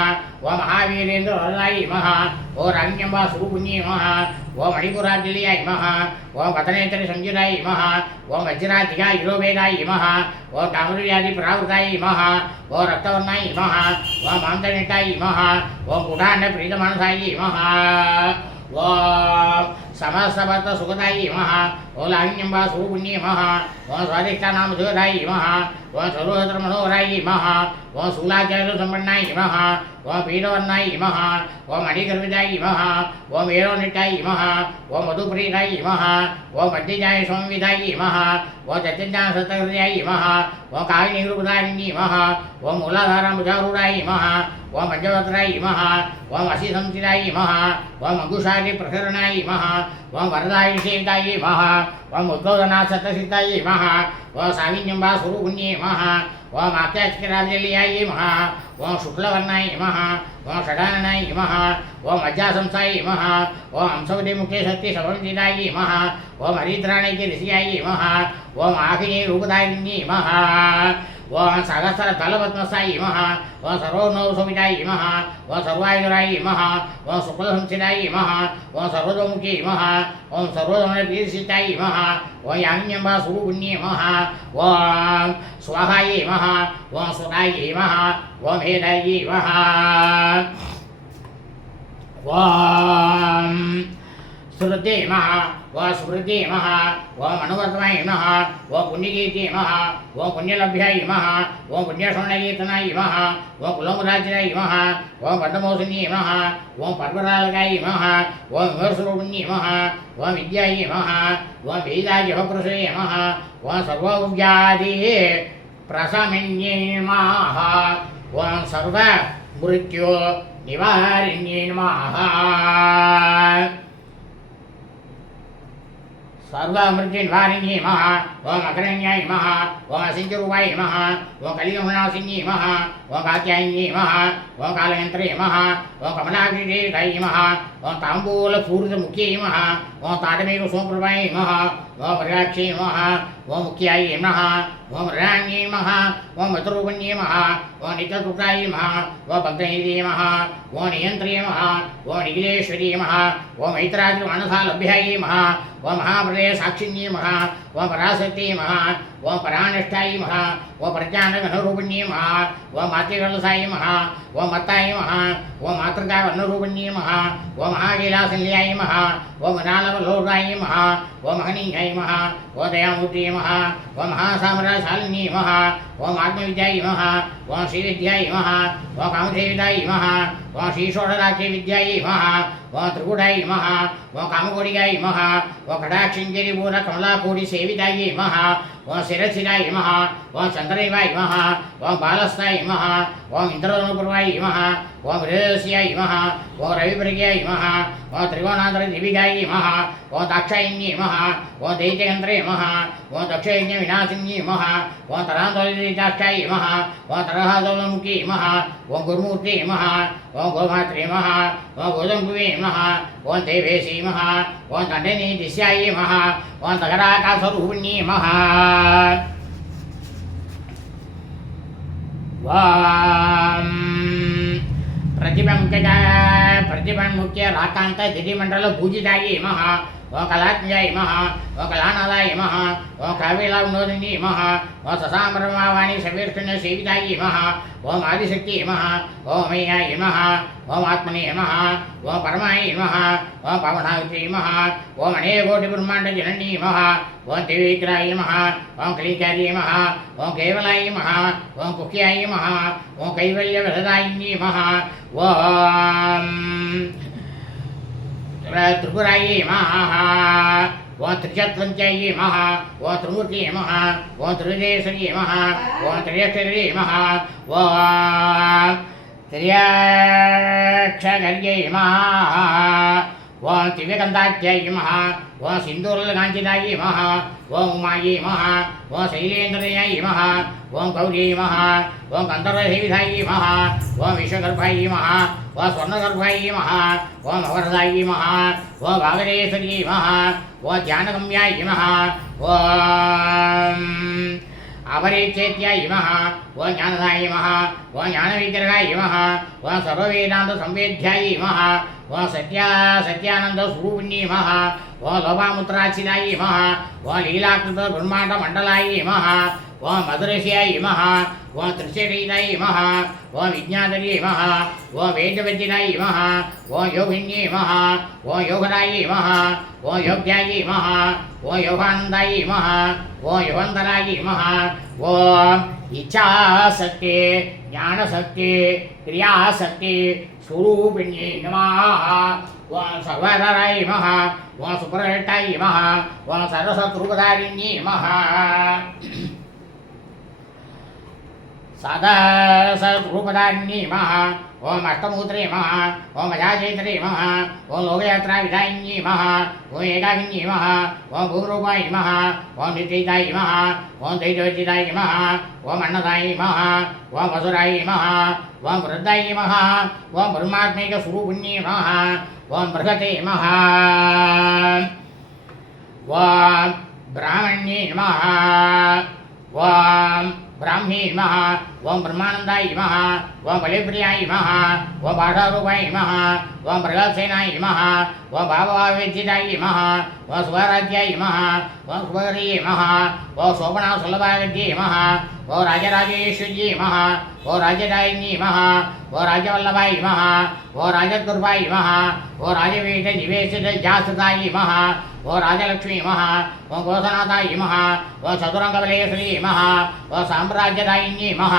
ओम महावीरेन्द्र वरदाय नमः ओम राण्यंबा स्वरूपिण्ये नमः ओम मणिपुरादिल्याय नमः ओम वदनेतर संयुराय नमः ओम वज्राधिका युरोवेदाय नमः ओम ताम्रव्याधि प्रावृताय नमः ओम रक्तवर्णाय नमः ओम मांसनिटाय नमः ओम कुठान्न प्रीतमानसाय नमः ओम समस्तभक्त सुखदाय नमः ओम लाहिन्यंबा स्वरूपिण्ये नमः ओम स्वादिष्टानाम सुखदाय नमः ओम सर्वत्र मनोहराय नमः ओम शूलाचार्य संपन्नाय नमः ओम पीडवर्णाय नमः ओम अडिगर्भिताय नमः ओम एरोनिटाय नमः ओम मधुप्रीताय नमः ओम मध्यजाय संविदाय नमः ओम चतुर्ज्ञान सतहृदयाय नमः ओम कालिनीरूपधारिण्ये नमः ओम मूलाधारमुजारूढाय नमः ओम पंचवक्त्राय नमः ओम असिसंसिताय नमः ओम अंकुशादि प्रकरणाय नमः ओम वरदाय सेविताय नमः ओम उद्बोधना सतसिताय नमः ओम साविन्यंबा स्वरूपिण्ये नमः ओम आख्याचिकराजल्याय नमः ओम शुक्लवर्णाय नमः ओम षडाननाय नमः ओम मज्जासंसाय नमः ओम हंसवदे मुखे शक्ति समन्विताय नमः ओम हरिद्राणैके ऋषियाय नमः ओम आहिनी रूपधारिण्ये नमः ओम सहस्र तलपद्मसाय नमः ओम सर्वोन्नवसुमिताय नमः ओम सर्वायुराय नमः ओम शुक्लसंसिताय नमः ओम सर्वतोमुखी नमः ओम सर्वोदमनपीर्षिताय नमः ओम याज्ञंबा स्वरूपिण्ये नमः ओम स्वाहाय नमः ओम सुराय नमः ओम हेदाय नमः ओम श्रुते नमः ओम स्मृते नमः ओम अनुवर्तमाय नमः ओम पुण्यकीर्ति नमः ओम पुण्यलभ्याय नमः ओम पुण्यस्वर्णकीर्तनाय नमः ओम कुलमुराजिराय नमः ओम पद्ममोसिन्ये नमः ओम पर्वरालकाय नमः ओम विमर्शरूपिण्ये नमः ओम विद्याय नमः ओम वेदाजपपुरुषे नमः ओम सर्वव्याधि प्रशमन्ये नमः ओम सर्वमृत्यो निवारिण्ये नमः सर्वमृत्युनिवारिण्ये नमः ओम अग्रण्याय नमः ओम असिञ्चरूपाय नमः ओम कलियुगनाशिन्ये नमः ओम कात्यायन्ये नमः ओम कालयन्त्रे नमः ओम कमलाभिषेकाय नमः ओम ताम्बूलपूरितमुख्ये नमः ओम ताटमेघसोमप्रभाय नमः ओम परिराक्षे नमः ओम मुख्याय नमः ओम मृगान्ये नमः ओम मतरूपण्ये नमः ओम नित्यतुक्ताय नमः ओम भक्तनिधे नमः ओम नियन्त्रे नमः ओम निखिलेश्वरी नमः ओम मैत्रादिमानसालभ्याय नमः ओम महाप्रलय साक्षिण्ये नमः ओम पराशक्ति नमः ओम परानिष्ठाय नमः ओम प्रज्ञानघनरूपिण्ये नमः ओम मातृकलसाय नमः ओम मत्ताय नमः ओम मातृकावर्णरूपिण्ये नमः ओम महाविलासनिलयाय नमः ओम मृणालवल्लोकाय नमः ओम महनीयाय नमः ओम दयामूर्ति नमः ओम महासाम्राशालिन्ये नमः ओम आत्मविद्याय नमः ओम श्रीविद्याय नमः ओम कामसेविताय नमः ओम श्रीषोडराक्षे विद्याय नमः ओम त्रिकुटाय नमः ओम कामकोटिकाय नमः ओम कटाक्षिञ्जरिपूर कमलाकोटि सेविताय नमः ओम शिरसिराय नमः ओम चन्द्रदेवाय नमः ओम बालस्थाय नमः ओम इन्द्रधनुपूर्वाय नमः ओम हृदयस्याय नमः ओम रविप्रज्ञाय नमः ओम त्रिकोणान्तरदीपिकाय नमः ओम दाक्षायण्ये नमः ओम दैत्ययन्त्रे नमः ओम दक्षयज्ञविनाशिन्ये नमः ओम तरान्तोलिताक्षाय नमः ओम तरहादोलमुखी नमः ओम गुरुमूर्ते नमः ओम गोमात्रे नमः ओम गोदम्भुवे नमः ओम देवेशी नमः ओम दण्डिनी दिश्याय नमः ओम तगराकाशरूपिण्ये नमः वाम प्रतिबंमुख्य राकांत दिदिमंडल पूजिताय नमः ओम कलात्मजाय नमः ओम कलानादाय नमः ओम काव्यलावनोदिनी नमः ओम ससाम्रमावाणी सवीर्षण्य सेविताय नमः ओम आदिशक्ति नमः ओम मय्याय नमः ओम आत्मने नमः ओम परमाय नमः ओम पवनावित्री नमः ओम अनेकोटिब्रह्माण्डजननी नमः ओम देवीग्राय नमः ओम कलिकार्ये नमः ओम केवलाय नमः ओम कुख्याय नमः ओम कैवल्यवरदायिन्ये नमः ओम त्रिपुराय नमः ஓம் திரிசத்வந்தியை நமः ஓம் திரிமூர்த்தி நமः ஓம் திரிதேஸ்வரி நமः ஓம் திரியக்ஷரி நமः ஓம் திரியக்ஷகர்யை நமः ஓம் திவ்யகந்தாட்சியை நமः ஓம் சிந்தூரகாஞ்சிதாயை நமः ஓம் உமாயை நமः ஓம் சைலேந்திரயை நமः ஓம் கௌரியை நமः ஓம் கந்தர்வசேவிதாயை நமः ஓம் விஸ்வகர்பாயை நமः ஓம் ஸ்வர்ணகர்பாயை நமः ஓம் அவரதாயை நமः ஓம் வாகரேஸ்வரியை நமः ஓம் தியானகம்யாயை நமः ஓம் அபரிச்சேத்யாய நமः ஓம் ஞானதாய நமः ஓம் ஞானவிக்கிரகாய நமः ஓம் சர்வவேதாந்த சம்வேத்யாய நமः ஓம் சத்யானந்த ஸ்வரூபிண்யே நமः ஓம் லோபாமுத்ராட்சிதாய நமः ஓம் லீலாக்கிருத பிரம்மாண்ட மண்டலாய நமः ஓம் மதுரசியாய நமः ஓம் திருச்சேதாய நமः ஓம் விஜ்ஞாதரியே நமः ஓம் வேதவத்திதாய நமः ஓம் யோகின்யே நமः ஓம் யோகதாய நமः ஓம் யோக்யாய நமः ஓம் யோகானந்தாய நமः ஓம் யுகந்தராய நமः ஓம் இச்சாசக்தி ஞானசக்தி கிரியாசக்தி ஸ்வரூபிண்யே நமः ஓம் சர்வதராய நமः ஓம் சுப்ரட்டாய நமः ஓம் சர்வசத்ரூபதாரிண்யே நமः சதசத்ரூபதாரிண்யே நமः ஓம் அஷ்டமூத்ரே நமः ஓம் அஜாச்சைத்ரே நமः ஓம் லோகயாத்ராவிதாயின்யே நமः ஓம் ஏகாகின்யே நமः ஓம் பூரூபாய நமः ஓம் நித்யதாய நமः ஓம் தைஜவச்சிதாய நமः ஓம் அன்னதாய நமः ஓம் வசுராய நமः ஓம் விருத்தாய நமः ஓம் பிரம்மாத்மிக ஸ்வரூபிண்யே நமः ஓம் பிருகதே நமः ஓம் பிராமண்யே நமः ஓம் ब्राह्मी नमः ओम ब्रह्मानंदाय नमः ओम बलिप्रियाय नमः ओम बाधारूपाय नमः ओम प्रगल्सेनाय नमः ओम भाववेद्यिताय नमः ओम स्वराज्याय नमः ओम सुभगर्ये नमः ओम शोभना सुलभागद्ये नमः ओम राजराजेश्वर्ये नमः ओम राजदायिन्ये नमः ओम राजवल्लभाय नमः ओम राजदुर्भाय नमः ओम राजवेद निवेशित जासुताय नमः ओम राजलक्ष्मी नमः ओम गोसनाथाय नमः ओम चतुरंगबलेश्वरी नमः ओम साम्राज्यदायिन्ये नमः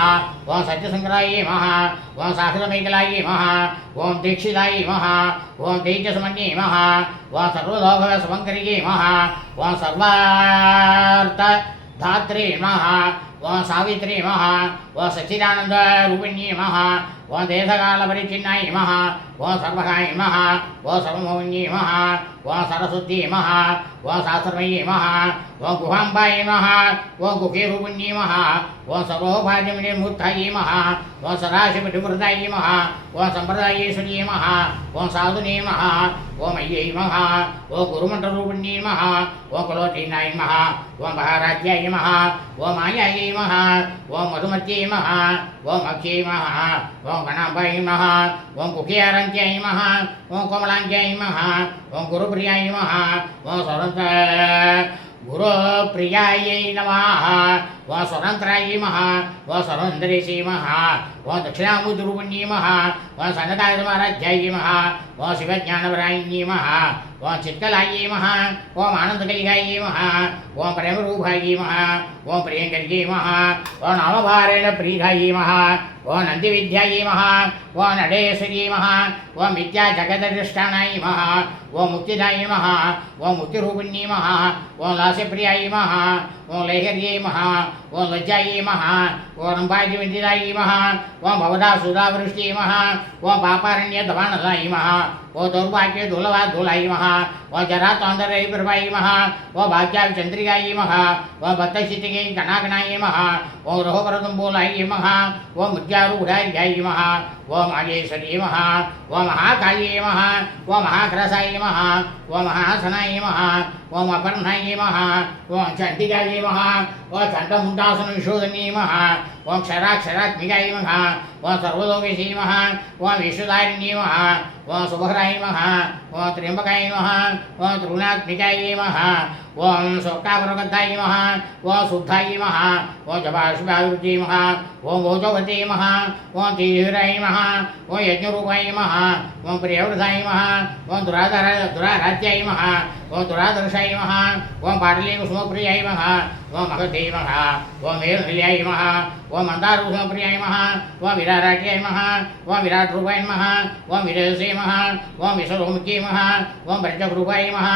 ओम सत्यसंग्रहाय नमः ओम साहसमेखलाय नमः ओम दीक्षिताय नमः ओम तेजसमन्ये नमः ओम सर्वलोकसुभङ्करिये नमः ओम सर्वार्थ धात्रे नमः ओम सावित्री नमः ओम सच्चिदानन्दरूपिण्ये नमः ओम देशकालपरिचिन्नाय नमः ओम सर्वहाय नमः ओम सर्वमोहिन्ये नमः ओम सरस्वती नमः ओम शास्त्रमयी नमः ओम गुहाम्बाय नमः ओम गुहेरूपिण्ये नमः ओम सर्वोपाद्यमूर्ताय नमः ओम सदाशिवविवृताय नमः ओम सम्प्रदायेश्वर्ये नमः ओम साधुने नमः ओम अय्यै नमः ओम गुरुमण्डलरूपिण्ये नमः ओम कुलोत्तीर्णाय नमः ओम महाराज्याय नमः ओम मायायै नमः ओम मधुमत्यै नमः ओम अक्षये नमः ओम गणाम्बाय नमः ओम कुकियारन्त्याय नमः ओम कोमलाङ्ग्याय नमः ओम गुरुप्रियाय नमः ओम स्वतन्त्र गुरुप्रियायै नमः ओम स्वतन्त्राय नमः ओम सर्वन्द्रेशे नमः ओम दक्षिणामूर्तिरूपिण्ये नमः ओम सनकादिमहाराज्याय नमः ओम शिवज्ञानवरायिन्ये नमः ओम चित्कलाय नमः ओम आनन्दकलिकाय नमः ओम प्रेमरूपाय नमः ओम प्रियङ्कर्ये नमः ओम नामभारेण प्रीताय नमः ओम नन्दिविद्याय नमः ओम नडेश्वर्ये नमः ओम विद्याजगदधिष्ठानाय नमः ओम मुक्तिदाय नमः ओम मुक्तिरूपिण्ये नमः ओम लास्यप्रियाय नमः ओम लैहर्ये नमः ओम लज्जाय नमः ओम रम्भादिविद्याय नमः ओम भवदा सुधावृष्टि नमः ओम पापारण्यधवानलाय नमः ओम दौर्भाग्य दुलवादुलाय नमः ओम जरातोन्दरय प्रभाय नमः ओम भाग्याचन्द्रिकाय नमः ओम भक्तशितिके गणागणाय नमः ओम रोहपरदम्बूलाय नमः ओम मुद्यारूढाय नमः ओम मागेश्वर्ये नमः ओम महाकाल्ये नमः ओम महाग्रसाय नमः ओम महासनाय नमः ओम अपर्णाय नमः ओम चण्डिकाय नमः ओम चण्डमुण्डासनविशोधन्ये नमः ओम क्षराक्षरात्मिकाय नमः ओम सर्वलोकेशे नमः ओम विश्वधारिण्ये नमः ओम शुभहराय नमः ओम त्र्यम्बकाय नमः ओम त्रिगुणात्मिकाय नमः ओम शोकावरगताय नमः ओम शुद्धाय नमः ओम जपाशुभावृत्ये नमः ओम भोजवते नमः ओम तीव्राय नमः ओम यज्ञरूपाय नमः ओम प्रियव्रताय नमः ओम दुराराध्याय नमः ओम दुरादर्शाय नमः ओम पाटलीकुसुमप्रियाय नमः ओम महते नमः ओम मेरुनिलयाय नमः ओम ஓம் மந்தாரூபமப்பிரியாய நமः ஓம் விராராட்டியாய நமः ஓம் விராட் ரூபாய நமः ஓம் விரேசே நமः ஓம் விஸ்வரூபமுக்கியே நமः ஓம் பிரஜரூபாய நமः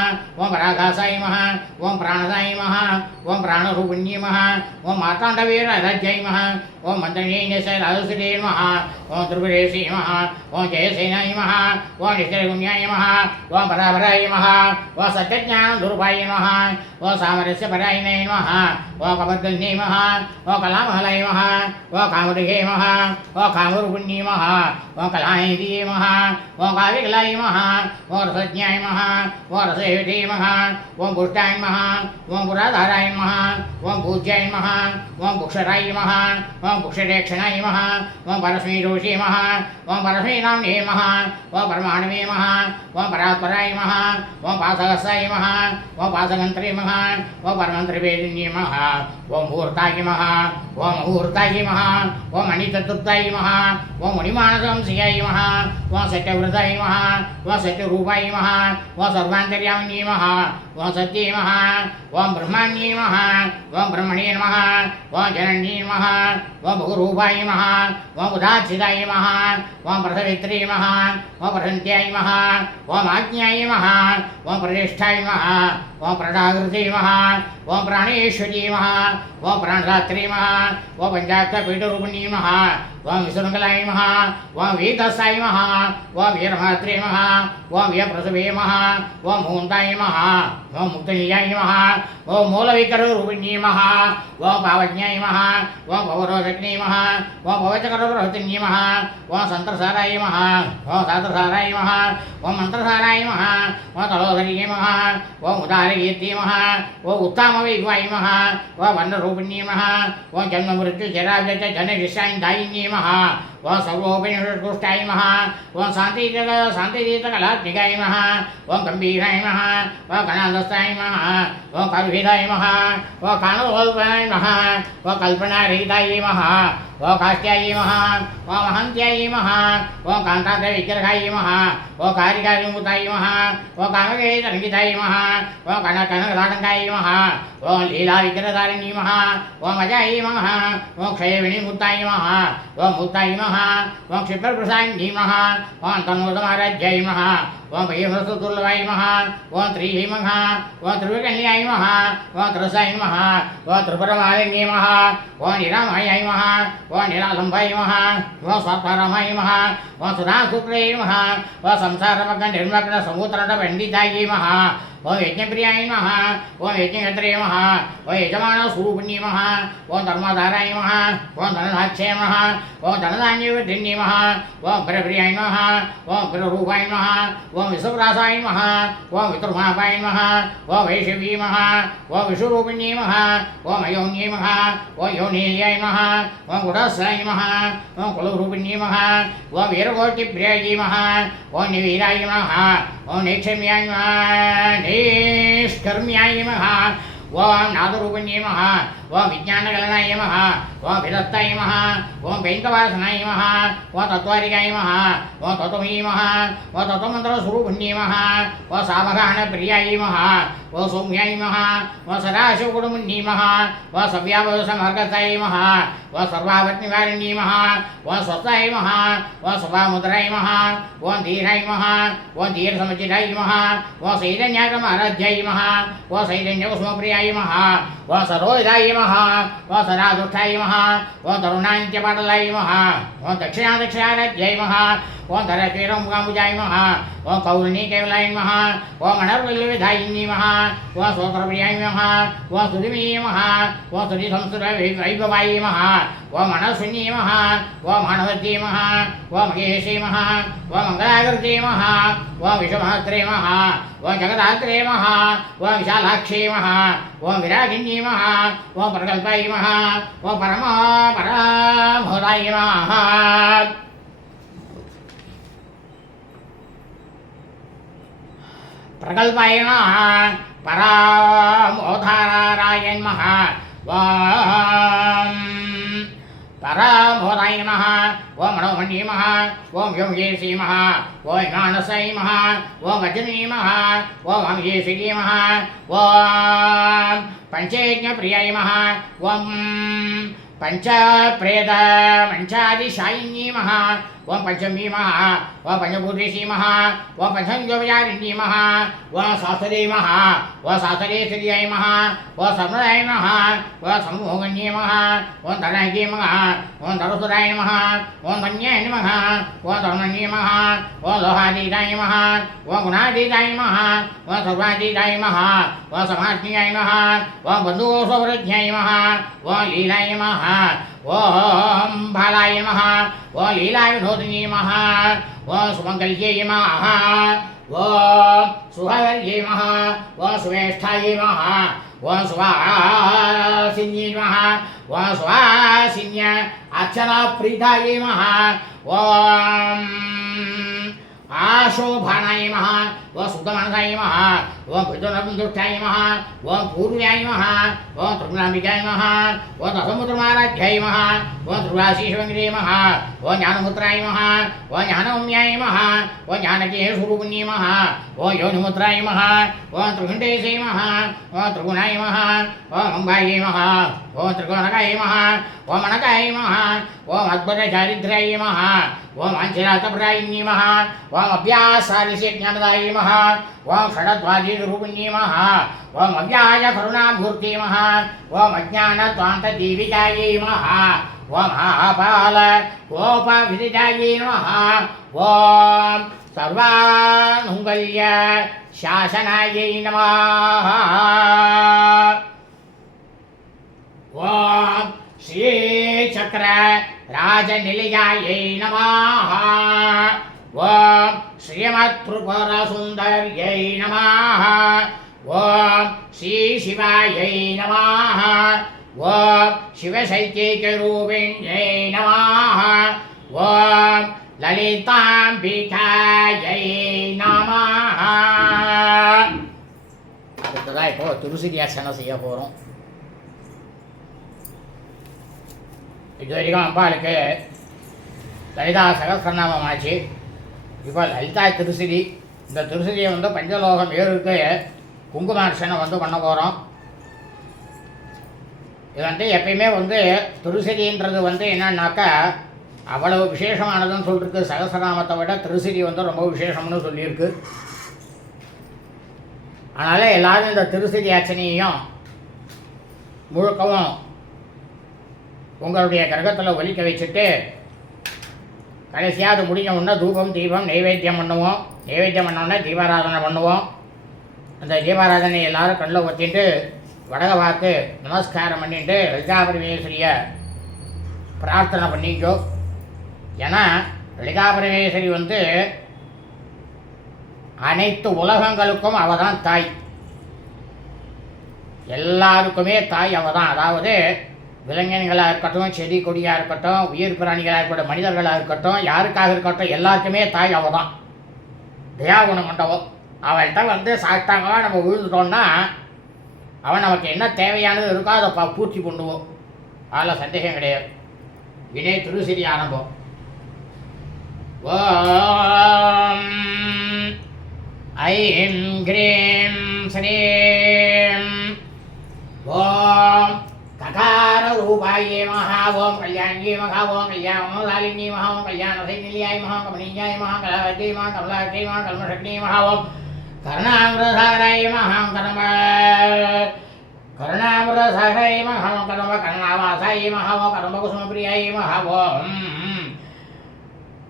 ஓம் பராகாசாய நமः ஓம் பிராணதாய நமः ஓம் பிராணரூபிண்யே நமः ஓம் மார்த்தாண்டவீர ராஜ்யாய நமः ஓம் மந்தனேயச ராஜசுரே நமः ஓம் துர்பரேசி நமः ஓம் ஜெயசேனாய நமः ஓம் நிஷ்கரகுண்யாய நமः ஓம் பராபராய நமः ஓம் சத்யஜான துருபாய நமः ஓம் சாமரஸ்ய பராயணே நமः ஓம் கபர்தல்யே நமः ஓம் கலாமஹலாய நமः ஓம் காமருகே நமः ஓம் காமரூபிண்யே நமः ஓம் கலாயதியே நமः ஓம் காவிகலாய நமः ஓம் ரசஜ்ஞாய நமः ஓம் ரசேவதே நமः ஓம் புஷ்டாய நமः ஓம் புராதாராய நமः ஓம் பூஜ்யாய நமः ஓம் புக்ஷராய நமः ஓம் புக்ஷரேक्षणाय நமः ஓம் பரஸ்மீரோஷே நமः ஓம் பரஸ்மீநாம்னே நமः ஓம் பரமாணவே நமः ஓம் பராத்பராய நமः ஓம் பாசகஸ்தாய நமः ஓம் பாசகந்திரே நமः ஓம் பரமந்திரவேதின்யே நமः ஓம் முகூர்த்தாய நமः ஓம் முகூர்த்தாய நமः ஓம் மணிதத்துப்தாய நமः ஓம் முனிமானசம்சியாய நமः ஓம் சத்யவிரதாய நமः ஓம் சத்யரூபாய நமः ஓம் சர்வாந்தர்யாமின்யே நமः ஓம் சத்யே நமः ஓம் பிரம்மாண்யே நமः ஓம் பிரம்மணே நமः ஓம் ஜனன்யே நமः ஓம் பகுரூபாய நமः ஓம் உதாச்சிதாய நமः ஓம் பிரசவித்ரே நமः ஓம் பிரசந்தியாய நமः ஓம் ஆக்ஞாய நமः ஓம் பிரதிஷ்டாய நமः ஓம் பிரணாகிருதே நமः ஓம் பிராணேஸ்வரி நமः ஓம் பிராணதாத்ரே நமः ஓம் பஞ்சாட்சபீடரூபிணி நமः ஓம் விசுமங்கலாய நமः ஓம் வீதசாய நமः ஓம் வீரமாத்ரே நமः ஓம் வீரபிரசவே நமः ஓம் மூந்தாய நமः ஓம் முக்தநியாய நமः ஓம் மூலவிக்கரூபிணி நமः ஓம் பாவஜ்ஞாய நமः ஓம் பவரோதக்னே நமः ஓம் பவச்சகரூபரஹத்தின்யே நமः ஓம் சந்திரசாராய நமः ஓம் சாத்திரசாராய நமः ஓம் மந்திரசாராய நமः ஓம் தலோதரியே நமः ஓம் உதாரகீர்த்தியே நமः ஓம் உத்தாமவைவாய நமः ஓம் வர்ணரூபிண்யே நமः ஓம் ஜன்மமிருத்யு ஜராஜட ஜனகிஷாயிந்தாயின்யே நமः ஓம் சர்வோபனிஷத்குஷ்டாய நமः ஓம் சாந்திதீதகலாத்மிகாய நமः ஓம் கம்பீராய நமः ஓம் கணாந்தஸ்தாய நமः ஓம் கல்விதாய நமः ஓம் காணோல்பாய நமः ஓம் கல்பனாரகிதாய நமः ஓம் காஷ்யாய நமः ஓம் மஹந்த்யாய நமः ஓம் காந்தாந்தவிக்கிரகாய நமः ஓம் காரிகாரிமுதாய நமः ஓம் காமகேதரங்கிதாய நமः ஓம் கனகதாடங்காய நமः ஓம் லீலாவிக்கிரதாரிணி நமः ஓம் அஜாய நமः ஓம் க்ஷயவிணிமுத்தாய நமः ஓம் முத்தாய நமः ஓம் க்ஷிப்ரபிரசாயினி நமः ஓம் தன்னோதமாராஜ்யாய நமः ஓம் பையமரசுதுர்லவாய நமः ஓம் த்ரீஹி நமः ஓம் திருவிகல்யாய நமः ஓம் திருசாய நமः ஓம் திரிபுரமாலின்யே நமः ஓம் நிராமாயாய நமः ஓம் நிராலம்பாய நமः ஓம் ஸ்வாத்மாராமாய நமः ஓம் சுதாசுக்ரே நமः ஓம் சம்சாரமக்ன நிர்மக்ன சமுத்திரட பண்டிதாய நமः ஓம் யஜ்ஞபிரியாய நமः ஓம் யஜ்ஞகத்ரே நமः ஓம் யஜமானஸ்வரூபிண்யே நமः ஓம் தர்மதாராய நமः ஓம் தனதாட்சே நமः ஓம் தனதான்யவதின்யே நமः ஓம் பிரபிரியாய நமः ஓம் பிரரூபாய நமः ஓம் விசுவராசாய நமः ஓம் வித்ருமாபாய நமः ஓம் வைஷவ்யே நமः ஓம் விஷ்ணுரூபிண்யே நமः ஓம் அயோன்யே நமः ஓம் யோனேயாய நமः ஓம் குடசாய நமः ஓம் குலரூபிண்யே நமः ஓம் வீரகோட்டிப்பிரியாய நமः ஓம் நிவீராய நமः ஓம் நேக்ஷம்யாய நமः நேஷ்கர்மியாய நமः ஓம் நாதரூபிண்யே நமः ஓம் விஜானகலனாய நமः ஓம் விதத்தாய நமः ஓம் பைங்கவாசனாய நமः ஓம் தத்வாரிகாய நமः ஓம் தத்துவமயே நமः ஓம் தத்துவமந்திரஸ்வரூபிண்யே நமः ஓம் சாமகானப்பிரியாய நமः ஓம் சௌமியாய நமः ஓம் சதாசிவகுடும்பின்யே நமः ஓம் சவ்யாபசமர்கதாய நமः ஓம் சர்வாவத்னிவாரிண்யே நமः ஓம் ஸ்வஸ்தாய நமः ஓம் சபாமுத்ராய நமः ஓம் தீராய நமः ஓம் தீரசமச்சிதாய நமः ஓம் சைதன்யாகமாராध्याय நமः ஓம் சைதன்யகுசுமப்பிரியாய நமः ஓம் சரோஜாய நமः ஓம் சதாதுஷ்டாய நமः ஓம் தருணாந்தியபாடலாய நமः ஓம் தட்சிணாதட்சிணாராध्याय நமः ஓம் தரஸ்வீரமுகாம்புஜாய நமः ஓம் கௌரணி கேவலாய நமः ஓம் மணர்வல்லிவிதாயினி நமः ஓம் சோதரபிரியாய நமः ஓம் சுதிமே நமः ஓம் சுதி சம்ஸ்கிருத வைபவாய நமः ஓம் மனஸ்வினி நமः ஓம் மாணவத்யே நமः ஓம் மகேஷே நமः ஓம் மங்களாகிருதே நமः ஓம் விஷமஹத்ரே நமः ஓம் ஜகதாத்ரே நமः ஓம் விஷாலாக்ஷே நமः ஓம் விராகின்யே நமः ஓம் பிரகல்பாய நமः ஓம் பரமோதாய நமः பிரகல்பாய நமः பரமோதாராய நமः ஓம் பரமோதாய நமः ஓம் மனோமண்யே நமः ஓம் யோகேஷே நமः ஓம் மானசாய நமः ஓம் வஜ்ரே நமः ஓம் அமகேஷே நமः ஓம் पंचयज्ञप्रियाय नमः ओम पंचप्रेत मंचादिशायिनी नमः ओम पंचमी नमः ओम पंचभूतेशी नमः ओम पंचंजोपचारिणी नमः ओम शास्त्रे नमः ओम शास्त्रेश्वर्याय नमः ओम समृद्धाय नमः ओम समूहगण्ये नमः ओम धनाय नमः ओम धनुसुराय नमः ओम धन्याय नमः ओम धर्मण्ये नमः ओम लोहातीताय नमः ओम गुणातीताय नमः ओम सर्वातीताय नमः ओम समाज्ञाय नमः ओम बन्धुसौवृद्ध्याय नमः ओम लीलाय नमः ओम बालाय नमः ओम लीलाय विनोदिनी नमः ओम सुमंगल्ये नमः ओम सुहर्ये नमः ओम सुवेष्ठाय नमः ओम सुवासिन्ये नमः ओम सुवासिन्य अर्चना प्रीताय नमः ओम आशोभानाय नमः ओम सुदमनसाय नमः ओम विदुरबुद्धुष्टाय नमः ओम पूर्व्याय नमः ओम त्रिगुणाम्बिकाय नमः ओम दशमुद्रमाराध्याय नमः ओम त्रिगुणाशीशवङ्ग्रे नमः ओम ज्ञानमुद्राय नमः ओम ज्ञानौम्याय नमः ओम ज्ञानकेशस्वरूपिण्ये नमः ओम योनिमुद्राय नमः ओम त्रिगुण्डेशे नमः ओम त्रिगुणाय नमः ओम अम्बाय नमः ओम त्रिकोणकाय नमः ओम अनकाय नमः ओम अद्भुतचारिद्राय नमः ओम अंशरातप्रायिण्ये नमः ओम अभ्यासारिसे ज्ञानदाय नमः ओम षडद्वादीरूपिण्ये नमः ओम अव्याय करुणामूर्ते नमः ओम अज्ञानत्वान्तदीपिकाय नमः ओम महापाल गोपविदिताय नमः ओम सर्वानुङ्गल्य शासनाय नमः ओम श्रीचक्र राजनिलयाय नमः ओम श्रीमत्त्रिपुरसुन्दर्यै नमः ओम श्री शिवायै नमः ओम शिवशैत्यैकरूपिण्यै नमः ओम ललिताम्बिकायै नमः அடுத்ததாக இப்போ துருசிதி அர்ச்சனை செய்ய போகிறோம். இது வரைக்கும் அம்பாளுக்கு லலிதா சகஸ்ரநாமம் ஆச்சு. இப்போ லலிதா திருசிதி, இந்த திருசிதியை வந்து பஞ்சலோகம் ஏழுக்கு குங்குமார்ச்சனை வந்து பண்ண போகிறோம். இது வந்து எப்பயுமே வந்து திருசிதின்றது வந்து என்னன்னாக்கா அவ்வளவு விசேஷமானதுன்னு சொல்லியிருக்கு. சகஸ்ரநாமத்தை விட திருசிதி வந்து ரொம்ப விசேஷம்னு சொல்லியிருக்கு. அதனால் எல்லோரும் இந்த திருசிதி அர்ச்சனையையும் முழுக்கவும் உங்களுடைய கிரகத்தில் ஒலிக்க வச்சுட்டு கடைசியாக அது முடிஞ்ச உடனே தூபம் தீபம் நைவேத்தியம் பண்ணுவோம். நைவேத்தியம் பண்ணோடனே தீபாராதனை பண்ணுவோம். அந்த தீபாராதனை எல்லோரும் கண்ணில் ஒத்திட்டு வடக பார்த்து நமஸ்காரம் பண்ணிட்டு லலிதா பரமேஸ்வரிய பிரார்த்தனை பண்ணிக்கோ. ஏன்னா லலிதா பரமேஸ்வரி வந்து அனைத்து உலகங்களுக்கும் அவள் தான் தாய். எல்லாருக்குமே தாய் அவள் தான். அதாவது விலங்கினங்களாக இருக்கட்டும், செடி கொடியாக இருக்கட்டும், உயிர் பிராணிகளாக இருக்கட்டும், மனிதர்களாக இருக்கட்டும், யாருக்காக இருக்கட்டும், எல்லாருக்குமே தாய் அவள் தான். தயாகுணம் கொண்டவள். அவள்கிட்ட வந்து சாப்பிட்டாங்களா நம்ம விழுந்துட்டோம்னா அவன் நமக்கு என்ன தேவையானது இருக்கோ அதை பூர்த்தி பண்ணுவோம். அதில் சந்தேகம் கிடையாது. வினே திருசிரி ஆரம்பம். ஓம் ஐம் க்ரீம் ஸ்ரீம் ஓம் ககார ரூபாயே மகா ஓம் கல்யாணியே மகா ஓம் கல்யாணி மகா ஓம் கல்யாணசைநிலையாய மகா கமனீயாய மகா கலாவதி மகா கமலாவதி மகா கல்மசக்னி மகா ஓம் கருணாமிரசாராய மகா கருணாமிரசாராய மகா கர்ம கருணாவாசாய மகா ஓம் கர்மகுசுமப்பிரியாய மகா ஓம்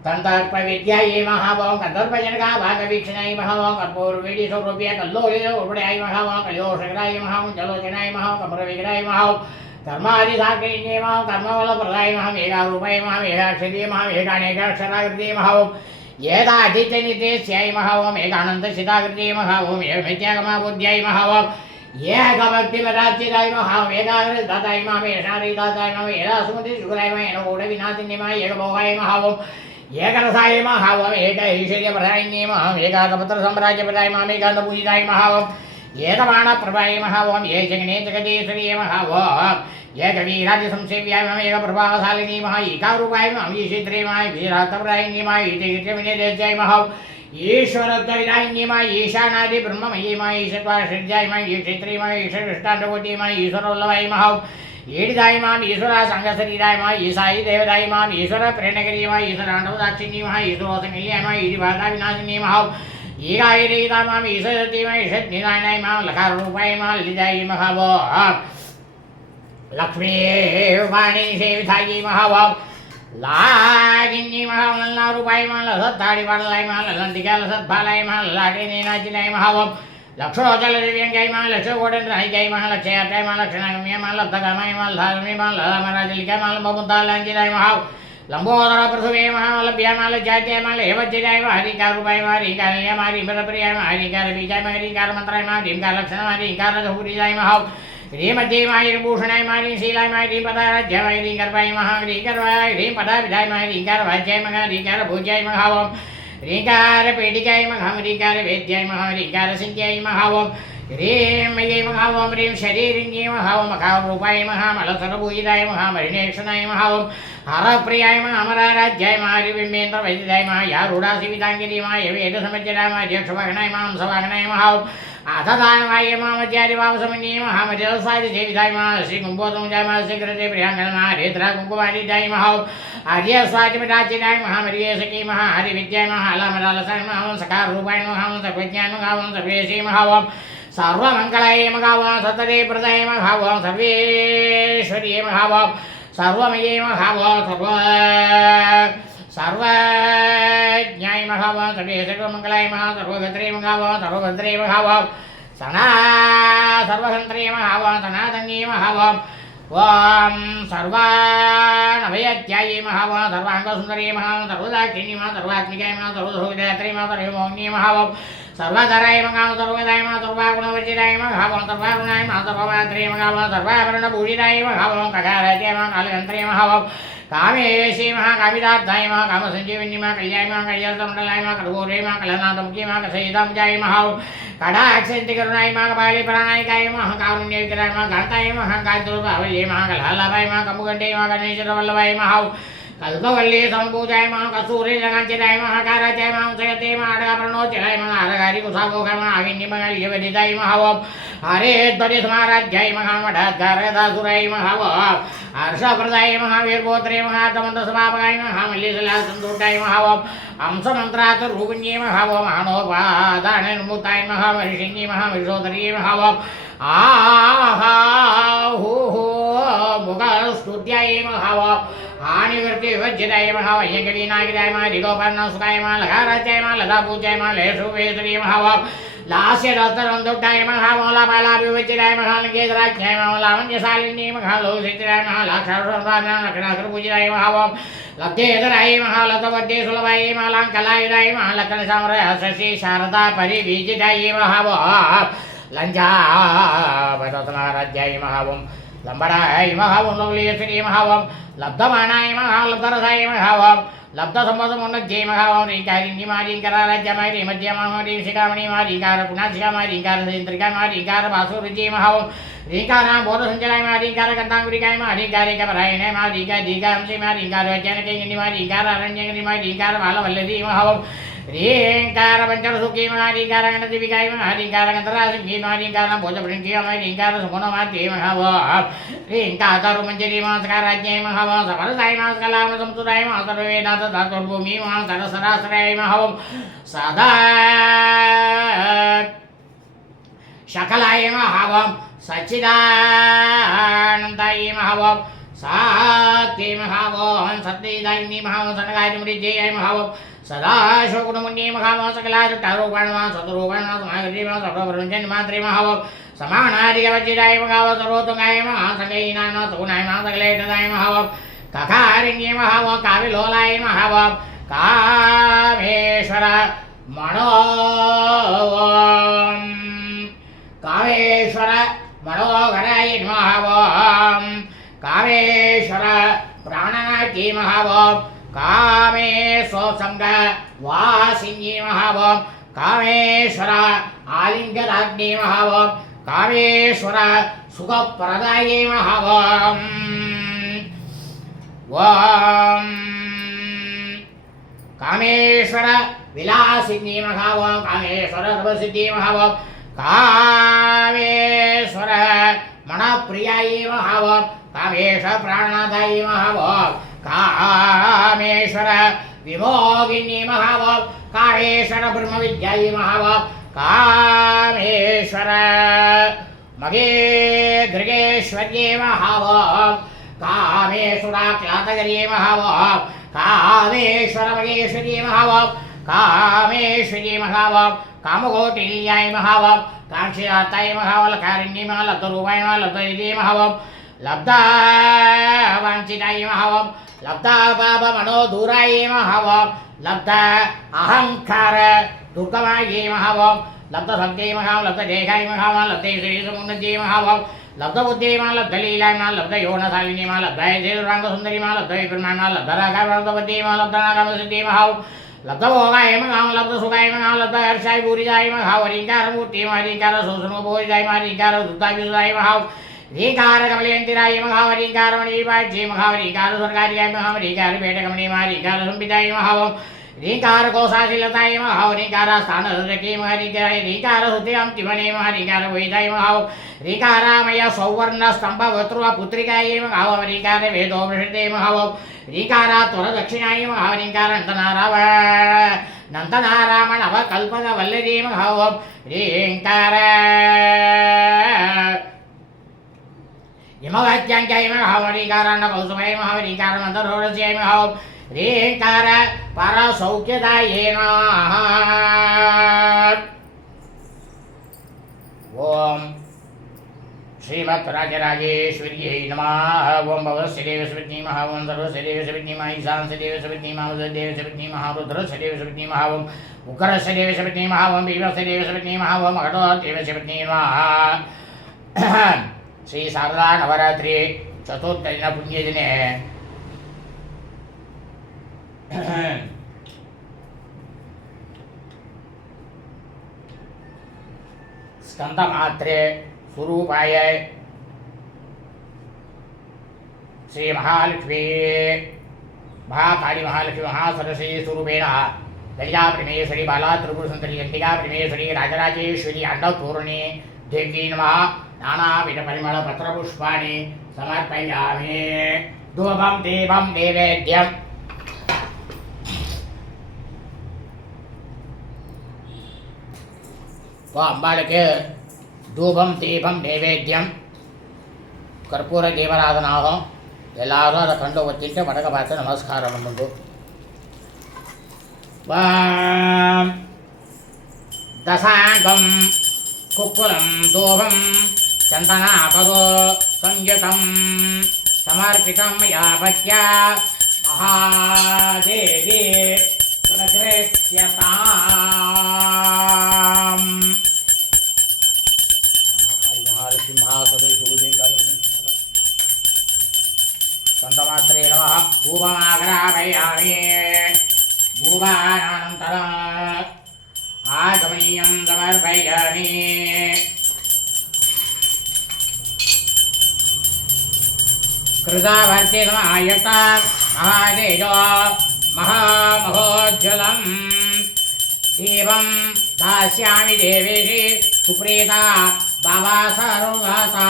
தந்தார்பவித்யாயை மகாவோம் கந்தர்பஜனகா பாகவீக்ஷணாய் மகாவோம் கற்பூர்வேடி சௌரபிய கல்லோலிய உருப்படையாய் மகாவோம் கல்யோஷகராய் மகாவும் ஜலோச்சனாய் மகாவும் கமரவிகராய் மகாவும் கர்மாதி சாக்கிரியே மகாவும் கர்மவல பிரதாய மகாம் ஏகாரூபாய மகாம் ஏகாட்சரியே மகாம் ஏகாநேகாட்சராகிருதியே மகாவும் ஏதா அதித்தனிதேஸ்யாய் மகாவோம் ஏகானந்த சிதாகிருதியே மகாவோம் ஏகமித்யாகமா புத்தியாய் மகாவோம் ஏகபக்திவராச்சிராய் மகாவும் ஏகாகிரு தாதாய் மகாம் ஏஷாரி தாதாய் மகாம் ஏகாசுமதி சுகராய் மகா ஏன கூட விநாதின்யமாய் ஏகபோகாய் மகாவும் ஏகரசாய மகாவோம் ஏக ஐஸ்வர்ய பிரதாயின்யே மகாம் ஏகாகபத்திர சாம்ராஜ்ய பிரதாய மகாம் ஏகாந்த பூஜிதாய் மகாவோம் ஏகமான பிரபாய மகாவோம் ஏகஜகனே ஜெகதீஸ்வரியே மகாவோம் ஏகவீராஜ சம்சேவியாய் மகாம் ஏக பிரபாவசாலினி மகா ஏகாரூபாய மகாம் ஈஷித்ரே மகா வீராத்தபிராயின்யே மகா ஈதிகித்யமினே தேஜாய் மகாவும் ईश्वरत्वविदायिन्यमाय ईशानादि ब्रह्ममयीमाय ईशत्वाषड्जायमाय ईक्षेत्रीमाय ईश्वरष्टाण्डकोटिमाय ईश्वरोल्लवाय महाव ईडिदायिमाम ईश्वरा संघशरीरायमाय ईसाई देवदायिमाम ईश्वर प्रेरणगरीमाय ईश्वराण्डवदाक्षिण्यमाय ईश्वरोसंगिल्यायमाय ईडिभादाविनाशिनीमाव ईगायिरीतामाम ईश्वरतीमाय ईशज्ञानायमाम लकारूपायमाम लिदायि महावो लक्ष्मी वाणी सेवितायि महावो लागिन्नी महाव नल्लारूपाय माल सत्ताडी पाडलाय माल लंतिकाल सत्फालाय माल लागिनी नाचिनाय महाव लक्षोजल दिव्यंगाय माल लक्षोगोडन राहिकाय माल लक्षयाटाय माल लक्षणागम्य माल लब्धगामाय माल धारमी माल लमराजलिकाय माल ममुद्दालांजिनाय महाव लंबोदर पृथ्वी महाव लभ्य माल जात्याय माल हेवज्जिनाय माल हरिकारूपाय माल हरिकाल्य माल हरिप्रियाय माल हरिकार बीजाय माल हरिकार मंत्राय माल हरिकार लक्षण माल हरिकार धूरिजाय महाव श्रीमद्देवाय भूषणाय मारी शीलाय मारी पदाराज्यमाय रीकरवाय महारीकरवाय ह्रीं पदा विधाय मारीकर वाच्याय महारीकर भूज्याय महावम रीकार पेटिकाय महारीकर वेद्याय महारीकर सिद्ध्याय महावम ह्रीं मये महावम ह्रीं शरीरिण्ये महावम मखारूपाय महामलसरभूजिताय महामरिणेक्षणाय महावम हरप्रियाय महामराराज्याय महारिबिम्बेन्द्र वैदिताय महायारूढासि विदाङ्गिरी माय वेद समज्जनाय महाध्यक्षवाहनाय मांसवाहनाय महावम आधादानवाय मामज्यारि वावसमन्ये महामजलस्वादि देविताय महा श्री कुंभोतमजाय महा शीघ्रते प्रियांगन महा रेत्रा कुंकुमारी जाय महा आर्य स्वादिमराचिनाय महामरिये सखी महा हरिविद्याय महा अलमरालसाय महा सकार रूपाय महा सर्वज्ञान महा सर्वेशी महा सर्वमंगलाय महा सतरे प्रदाय महा सर्वेश्वरी महा सर्वमये महा सर्वज्ञाय महाव सर्वे सर्वमंगलाय महा सर्वगत्रे महाव सर्वभद्रे महाव सना सर्वहंत्रे महाव सनातन्ये महाव ओम सर्वानभयत्याये महाव सर्वांगसुंदरे महाव सर्वदाक्षिण्ये महाव सर्वात्मिकाय महाव सर्वधोविदात्रे महाव सर्वमोहन्ये महाव सर्वधराय महाव सर्वदाय महाव सर्वागुणवज्जिताय महाव सर्वागुणाय महाव सर्वमात्रे महाव सर्वाभरणभूषिताय महाव कगाराज्ये महाव कालगंत्रे महाव कामेशी महाकामिदाब्धाय महा कामसंजीविनी महा कल्याय महा कल्याणमंडलाय महा कर्पूरे महा कल्याणातमुखी महा कसैदाब्जाय महा कडाक्षन्ति करुणाय महा कपाले प्राणायकाय महा कारुण्य विक्राय महा कांताय महा कांतुर्भावल्ये महा कलालाभाय महा कमुगंडे महा गणेशवल्लभाय महा कल्पवल्ली संपूजाय महा कसूरे लगांचिताय महा काराचाय महा सयते महा अडगाप्रणोचिलाय महा अरगारी कुसाभोगाय महा आगिन्नी महा लियवदिताय महा हरे द्वरि समाराध्याय महा मठाधारदासुराय महा हर्षप्रदाय महावीरगोत्रे महातमंतसभापगाय महामल्लीसला संतोटाय महाव अंशमंत्रात रूपिण्ये महाव मानोपादानमुताय महामर्षिण्ये महाविशोदर्ये महाव आहा हो हो मुखस्तुत्याय महाव हानिवर्ति वज्जिताय महाव यज्ञविनागिराय महाधिगोपर्णसुखाय महालघाराचाय महालधापूजाय महालेशुवेश्वरी महाव लास्य रत्नरंदुटाय महामोलापालाभिवज्जिताय महालंकेतराज्ञाय महालावन्यशालिनी महालोसिताय महालाक्षारुषानाक्षराकृपूजिताय महाव लब्धेतराय महालतवद्ये सुलभाय महालाङ्कलायुधाय महालक्षणसामराय शशि शारदा परिविजिताय महाव लञ्जापतनाराध्याय महावं लम्बडाय महावं लवलीयश्री महावं लब्धमानाय महालब्धरसाय महावं लब्धसंपदमुन्नज्ये महावं रीकारिण्यि मारीकराराज्यमाय रीमध्य महारी शिखामणि मारीकार पुनाशिखा मारीकार सेन्द्रिका मारीकार वासुरुचि महावं रीकारां बोधसञ्चलाय मारीकार गन्धाङ्गुरिकाय मारीकारे कपरायणे मारीका दीकांसि मारीकार वैज्ञानिकैगिनि मारीकार अरण्यगिनि मारीकार बालवल्लरी महावं रींकार पंचरसुखी मारीकार गणदिविकाय मारीकार गन्धरासिंहि मारीकार भोजप्रिंख्य मारीकार सुमनोमात्ये महाव रींकातरुमञ्जरी मास्काराज्ञे महाव सफलसाय मास्कलाम संसुराय मासर्वेदात धातुर्भूमि मासरसराश्रयाय महाव सदा शकलाय महाव सच्चिदानन्दाय महाव सात्ये महाव सत्यदायिनी महाव सनगायमृज्ये महाव सदा शोकुणमुन्ये महाव सकलाजुट्टारूपाणमा सतरूपाणमा समागरीमा सर्वभृञ्जन् मात्रे महाव समानादिकवज्जिताय महाव सर्वोत्तुङ्गाय महासङ्गैनाय सगुणाय महासकलेटदाय महाव ककारिण्ये महाव काविलोलाय महाव कामेश्वर कामेश्वर मनोहराय महाव कामेश्वर प्राणनाथी महाव कामेश्वसंग वासिन्ये महाव कामेश्वर आलिङ्गनाग्नि महाव कामेश्वर सुखप्रदाये महाव कामेश्वर विलास सिद्धि महावं कामेश्वर सिद्धि महावं कामेश्वर मनप्रियाय महावं कामेश प्राणदाय महावं कामेश्वर विमोगिनी महावं कामेश्वर ब्रह्म विद्याय महावं कामेश्वर मगे गृगेश्वर्ये महावं कामेश्वराख्यातगर्ये महावं कामेश्वर मगेश्वर्ये महावं कामेश्वर्ये महावं कामकोटिल्याय महावं कांक्षिदाताय महावं कारिण्ये महावं लब्धरूपाय महावं लब्धनिधये महावं लब्धवाञ्छिताय महावं लब्धपापमनोदूराय महावं लब्ध अहंकार दुर्गमाय महावं लब्धभक्ते महावं लब्धदेहाय महावं लब्धैश्वर्यसमुन्नत्यै महावं लब्धबुद्धे महावं लब्धलीलाय महावं लब्धयौनसालिनी महावं लब्धैश्वर्यराङ्गसुन्दरी महावं लब्धविक्रमाय महावं लब्धरागाय लब्धपद्ये महावं लब्धनागामसिद्धे महावं लब्धभोगाय महावं लब्धसुखाय महावं लब्धहर्षाय भूरिजाय महावं ह्रीङ्कारमूर्ति महारीङ्कार शोषणोपभोजिताय महारीङ्कार दुर्गाभिषुदाय महावं ह्रीङ्कार कमलेन्दिराय महावं ह्रीङ्कार मणिपाज्ये महावं ह्रीङ्कार स्वर्गार्याय महावं ह्रीङ्कार पेटकमणि महारीङ्कार संपिताय महावं ह्रीङ्कार कोशाशिलताय महावं ह्रीङ्कार स्थानरके महारीङ्काय ह्रीङ्कार सुतिमणे महारीङ्कार वैदाय महावं ह्रीङ्कारामय सौवर्ण स्तंभवत्रुव पुत्रिकाय महावं ह्रीङ्कार वेदोपनिषदे महावं ह्रीङ्कार त्वरदक्षिणाय महावं ह्रीङ्कार नन्दनारामण अवकल्पकवल्लरी महावं ह्रीङ्कार हिमवत्याङ्काय महावं ह्रीङ्कार अन्नकौसुमाय महावं ह्रीङ्कार मन्दरोरस्याय महावं ह्रीङ्कार परसौख्यदाये नमः। ॐ श्रीमद्राजराजेश्वर्यै नमः। ॐ भवस्यदेव सविद्मः ॐ सर्वस्यदेव सविद्मः ईशानस्यदेव सविद्मः देव सविद्मः रुद्रस्यदेव सविद्मः ॐ उग्रस्यदेव सविद्मः ॐ भीमस्यदेव सविद्मः ॐ मघटोदेव सविद्मः। श्री शारदा नवरात्रि चतुर्दश पुण्यदिने स्कंदमात्रे स्वरूपाय श्री महालक्ष्मी महाकाली महालक्ष्मी महासरस्वती स्वरूपेण ललिता परमेश्वरी बाला त्रिपुर सुंदरी अंबिका परमेश्वरी राजराजेश्वरी अंडपूर्णी देवी नमः। नानाविध परिमल पत्रपुष्पाणि समर्पयामि। धूपं दीपं नैवेद्यम् அம்பாளுக்கு தூபம் தீபம் நைவேத்தியம் கற்பூர தீபராதனாகும். எல்லாரும் அதை கண்டு ஒத்திட்டு வடக்க பார்த்து நமஸ்காரம் பண்ணுங்க. தசாங்கம் குக்குலம் தூபம் சந்தனாபதோ சங்கீதம் சமர்ப்பிதம் மயா பக்யா மகாதேவி பிரகிருஷ்யதாம். महालक्ष्मी महासदे संतमात्रे नमः। भूमाग्रापयामि। भूमानानन्तरम् आगमनीयं समर्पयामि। कृतावर्ते समायुक्त महातेजो महामहोज्ज्वलम् दीपं दास्यामि देवेशि सुप्रीता बाबा सर्वसा।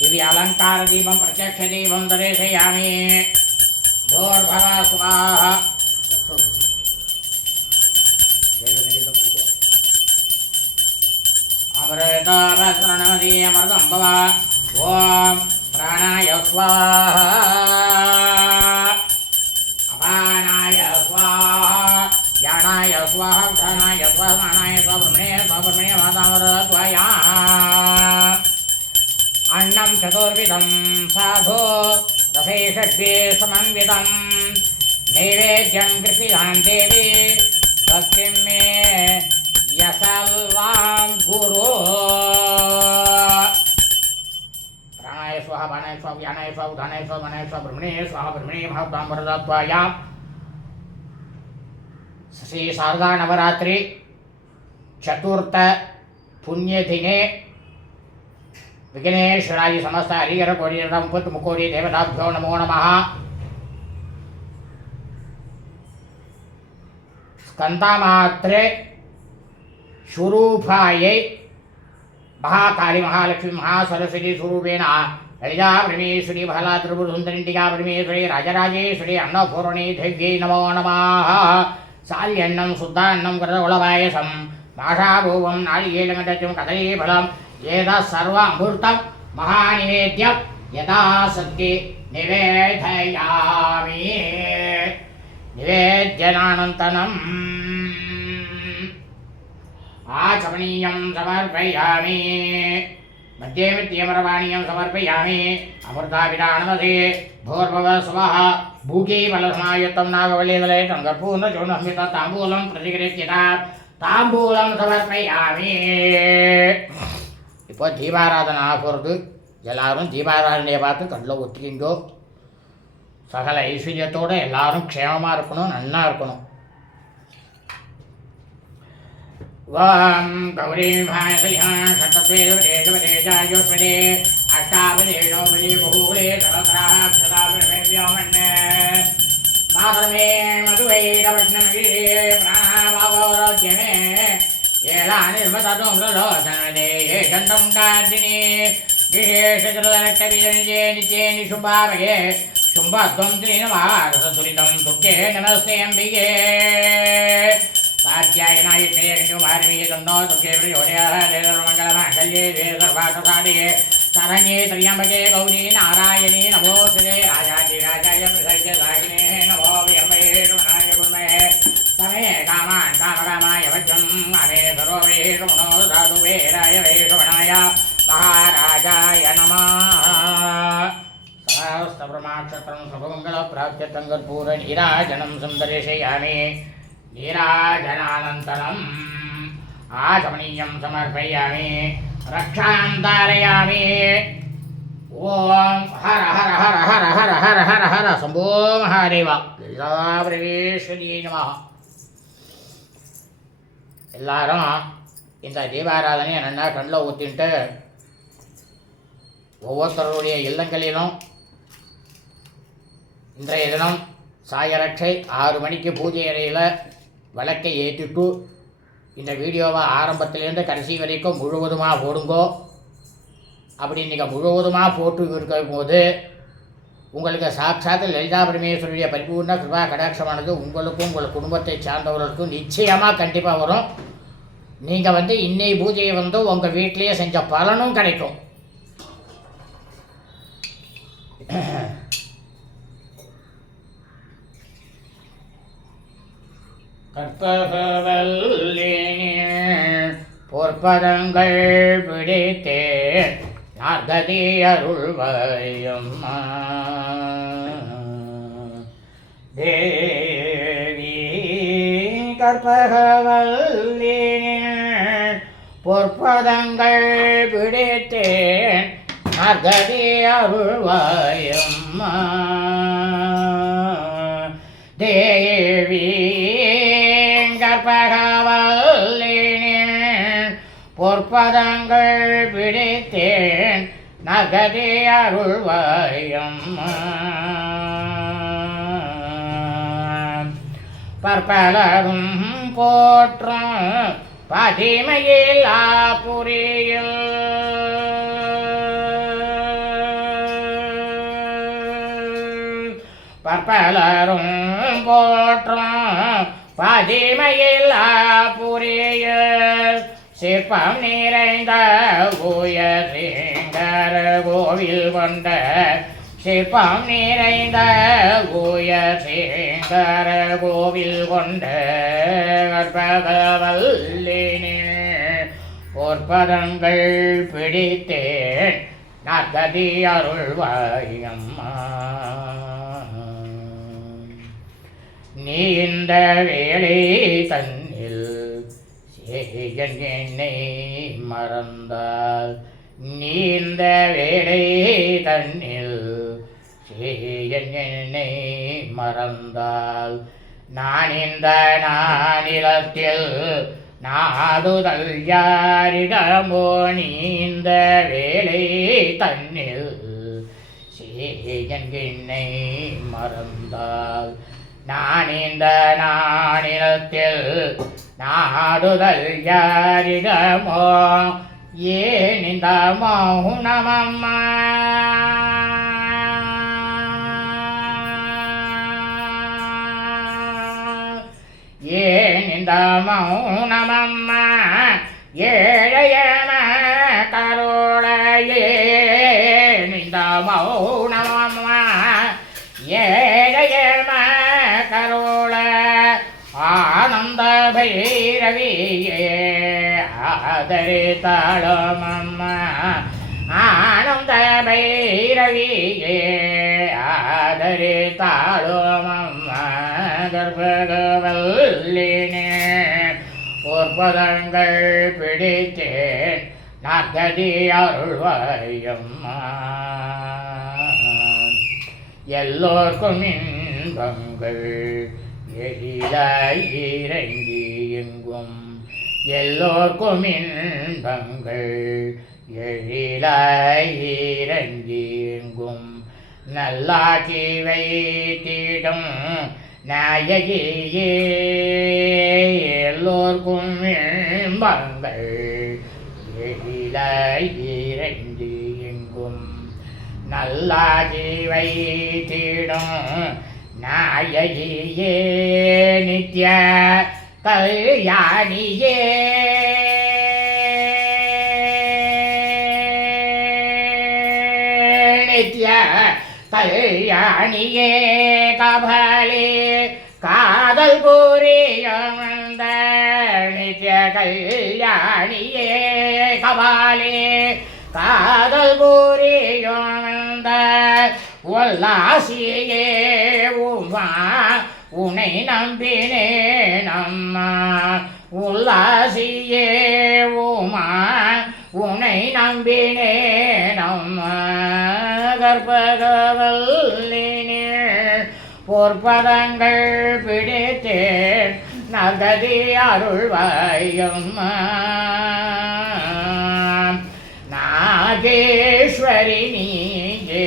दिव्य अलंकार दीपं प्रत्यक्ष दीपं दर्शयामि। भोर्भवा स्वाहा। अमृत भस्रणमदि अमृतं भव। ओम प्राणाय स्वाहा अपानाय स्वाहा ज्ञानाय स्वाहा उद्धानाय स्वाहा मानाय स्वाहा ब्रह्मणे वातावरत्वया। अन्नं चतुर्विधं साधो रसे षड्भि समन्वितं नैवेद्यं कृष्णिधां देवी भक्तिं मे यसल्वां गुरु। प्राणाय स्वाहा बाणाय स्वाहा ज्ञानाय स्वाहा उद्धानाय स्वाहा मानाय स्वाहा ब्रह्मणे स्वाहा ब्रह्मणे महाताम्बरदत्वाया। श्री शारदा नवरात्रि चतुर्थ पुण्यदिने विघ्नेश्वराय समस्त हरिहर कोटि मुपत् मुकोटि देवताभ्यो नमो नमः। स्कंदमात्रे स्वरूपायै महाकाली महालक्ष्मी महासरस्वती स्वरूपेण ललिता परमेश्वरी बहला त्रिपुरसुंदरिका परमेश्वरी राजराजेश्वरी अन्नपूर्णी देव्यै नमो नमः। साल्यन्नं शुद्धान्नं कृतकुलपायसं भाषाभूवं नारिकेलगण्डचं कदलीफलं एतत् सर्वमूर्तं महानिवेद्यं यथाशक्ति निवेदयामि। निवेद्यानन्तरम् आचमनीयं समर्पयामि। मध्ये मध्यमरवाणीयं समर्पयामि। अमृताभिराणमसे भूर्भुवः स्वः भूगे बलसमायुक्तं नागवल्लीदलयितं गर्भूर्णचूर्णमितं ताम्बूलं प्रतिगृह्यता ताम्बूलं समर्पयामि। இப்போ தீபாராதனை ஆகிறது. எல்லாரும் தீபாராதனையை பார்த்து கண்ணில் ஒத்திக்கிங்கோ. சகல ஐஸ்வர்யத்தோடு எல்லாரும் க்ஷேமமாக இருக்கணும், நன்னா இருக்கணும். वाम गौरी भाषया शतत्वेदेवतेजायोस्मदे अष्टावदेशोपदे बहुले सहस्राः सदाव्यामन् मातरमे मधुवैरवज्ञनगिरे प्राणाभावोरज्ञमे येलानिर्मतदोमृलोचनदे ये चन्दमुण्डार्दिने विशेषचतुर्दशकविजनिजे नित्ये निशुभावये शुम्भत्वं त्रिनवारसदुरितं दुःखे नमस्ते अम्बिके कात्यायनायिते गण्योमार्मीयदन्नो दुर्गे प्रयोदयः देवमङ्गलमाङ्गल्ये देवसर्वार्थसाधिके शरण्ये त्र्यम्बके गौरी नारायणी नमोऽस्तुते राजाधिराजाय प्रसज्यसागिने नमो व्यम्बये रमणाय गुरुमहे तमे कामान् कामकामाय वज्रं अमे सर्वे रमणो साधुवेराय वेशवणाय महाराजाय नमः। सहस्रब्रह्माक्षत्रं शुभमङ्गलप्राप्त्यर्थं कर्पूरनीराजनं संदर्शयामि। नीराजनानन्तरम् आचमनीयं समर्पयामि। रक्षां धारयामि। ओम हर हर हर हर हर हर हर हर शंभो महादेव பிரவேஸ்வரியே நமः. எல்லாரும் இந்த தீபாராதனையை நல்லா கண்ணில் ஊற்றிட்டு ஒவ்வொருத்தருடைய இல்லங்களிலும் இன்றைய தினம் சாயரட்சை 6 மணிக்கு பூஜை அறையில் விளக்கை ஏற்றிட்டு இந்த வீடியோவை ஆரம்பத்திலேருந்து கடைசி வரைக்கும் முழுவதுமாக போடுங்கோ. அப்படி நீங்கள் முழுவதுமாக போட்டு இருக்கும் போது உங்களுக்கு சாட்சாத் லலிதா பரமேஸ்வரிய பரிபூர்ண கிருபா கடாட்சமானது உங்களுக்கும் உங்கள் குடும்பத்தை சார்ந்தவர்களுக்கும் நிச்சயமாக கண்டிப்பாக வரும். நீங்கள் இன்னை பூஜையை உங்கள் வீட்டிலேயே செஞ்ச பலனும் கிடைக்கும். கற்பகவல்லினில் பொற்பதங்கள் பிடித்தேன் நார்கதி அருள்வயம்மா தேவி. கற்பகவல்லினில் பொற்பதங்கள் பிடித்தேன் நார்கதி அருள்வயம்மா தேவி. கற்பகவல்லினில் பொற்பதங்கள் பிடித்தேன் நகதி அருள்வயம்மா பற்பலரும் போற்றும் பதிமையிலா புரியில் பற்பலரும் போற்றும் பதிமையிலா புரியில் சிற்பம் நிறைந்த உயர் சிங்கர கோவில் கொண்ட சிற்பம் நிறைந்த உயர் சிங்கர கோவில் கொண்ட கற்பகவல்லினில் பொற்பதங்கள் பிடித்தேன் நற்கதி அருள்வாயம்மா. நீ இந்த வேளை தன்னில் சேயன் என்னை மறந்தால் நீ இந்த வேளை தன்னில் சேயன் என்னை மறந்தால் நான் இந்த நானிலத்தில் நாடுதல் யாரிடமோ நீந்த வேலை தன்னில் சேயன்கின்னை மறந்தால் நான் இந்த நானிலத்தில் நாடுதல் யாரிடமோ ஏன் இந்த மௌனமம்மா ஏன் இந்த மௌனமம்மா ஏழையன கருளையே இந்த மௌனமம்மா ஏழையன கருள ஆனந்த பைரவியே ஆதரித்தாளமம்மா ஆனந்த பைரவியே ஆதரித்தாளமம்மா கர்ப்பகவல்லினே பொற்பதங்கள் பிடித்தேன் நகதி அருள்வாயம்மா எல்லோர்க்கும் இன்பங்கள் எழிலாய் இறங்கி எங்கும் எல்லோர்க்கும் இன்பங்கள் எழிலாய் இறங்கி எங்கும் நல்லாட்சி வைத்திடும் நாயகியே எல்லோர்க்கும் இன்பங்கள் எழிலாய் இறங்கி எங்கும் நல்லாட்சி வைத்திடும் நாயகியே நித்ய கல்யாணியே நித்ய கல்யாணியே கபாலே காதல் புரியும் நித்ய கல்யாணியே கபாலே காதல் புரியும் உல்லாசியே உமா உனை நம்பினேன் அம்மா உல்லாசியே உமா உனை நம்பினேன் அம்மா கற்பகவல்லினே பொற்பதங்கள் பிடித்தேன் நகதி அருள்வாயம்மா நாகேஸ்வரி நீயே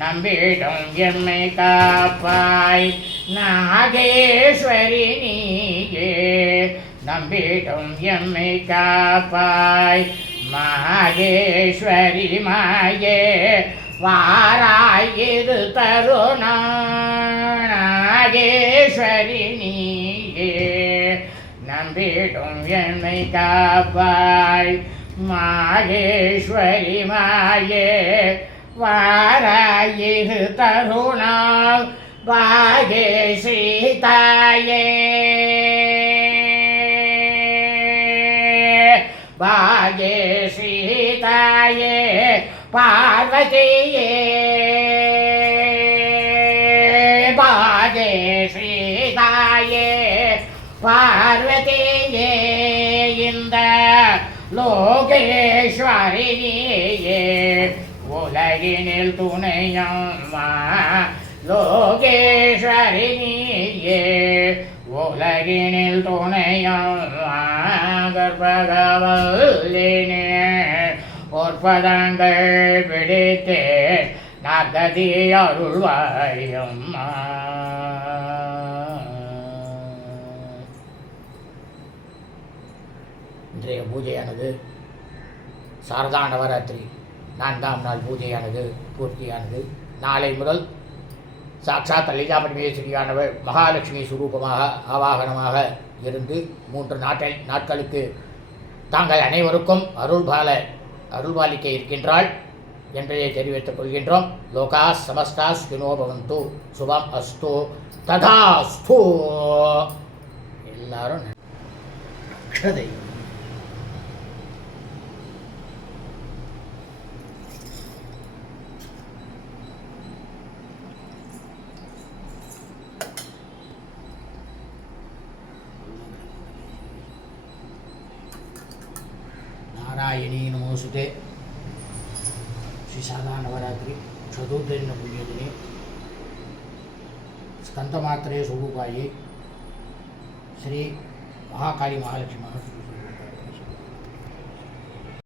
நம்பிடும் எம்மை காப்பாய் நாகேஸ்வரி நீயே நம்பிடும் எம்மை காப்பாய் மாகேஸ்வரி மாயே வாராய் இது தருணம் நாகேஸ்வரி நீயே நம்பிடும் எம்மை காப்பாய் மாகேஸ்வரி மாயே வாராயிரு தருணம் பாகேஸ்வரி தாயே பாகேஸ்வரி தாயே பார்வதியே பாகேஸ்வரி தாயே பார்வதியே இந்த லோகேஸ்வரி நீயே உலகினில் துணையம்மா லோகேஸ்வரி நீயே உலகினில் துணையம்மா கற்பகவல்லினே பொற்பதங்கள் பிடித்தே நகதி அருள்வாயம்மா இன்றைய பூஜையானது சாரதா நவராத்திரி 4ஆம் நாள் பூஜையானது பூர்த்தியானது. நாளை முதல் சாட்சாத் லலிதா பரமேஸ்வரியானவர் மகாலட்சுமி சுரூபமாக ஆவாகனமாக இருந்து 3 நாட்களுக்கு தாங்கள் அனைவருக்கும் அருள்பாலிக்க இருக்கின்றாள் என்றே தெரிவித்துக் கொள்கின்றோம். லோகா சமஸ்தா சுகினோ பவந்து சுபம் அஸ்து ததாஸ்து. எல்லாரும் அக்ஷதை नारायणी नमोस्तुते. श्री शारदा नवरात्रि चतुर्दिन पुण्यदिने स्कंदमात्रे स्वरूपायै श्री மகாகாளி மகாலட்சுமி மனசு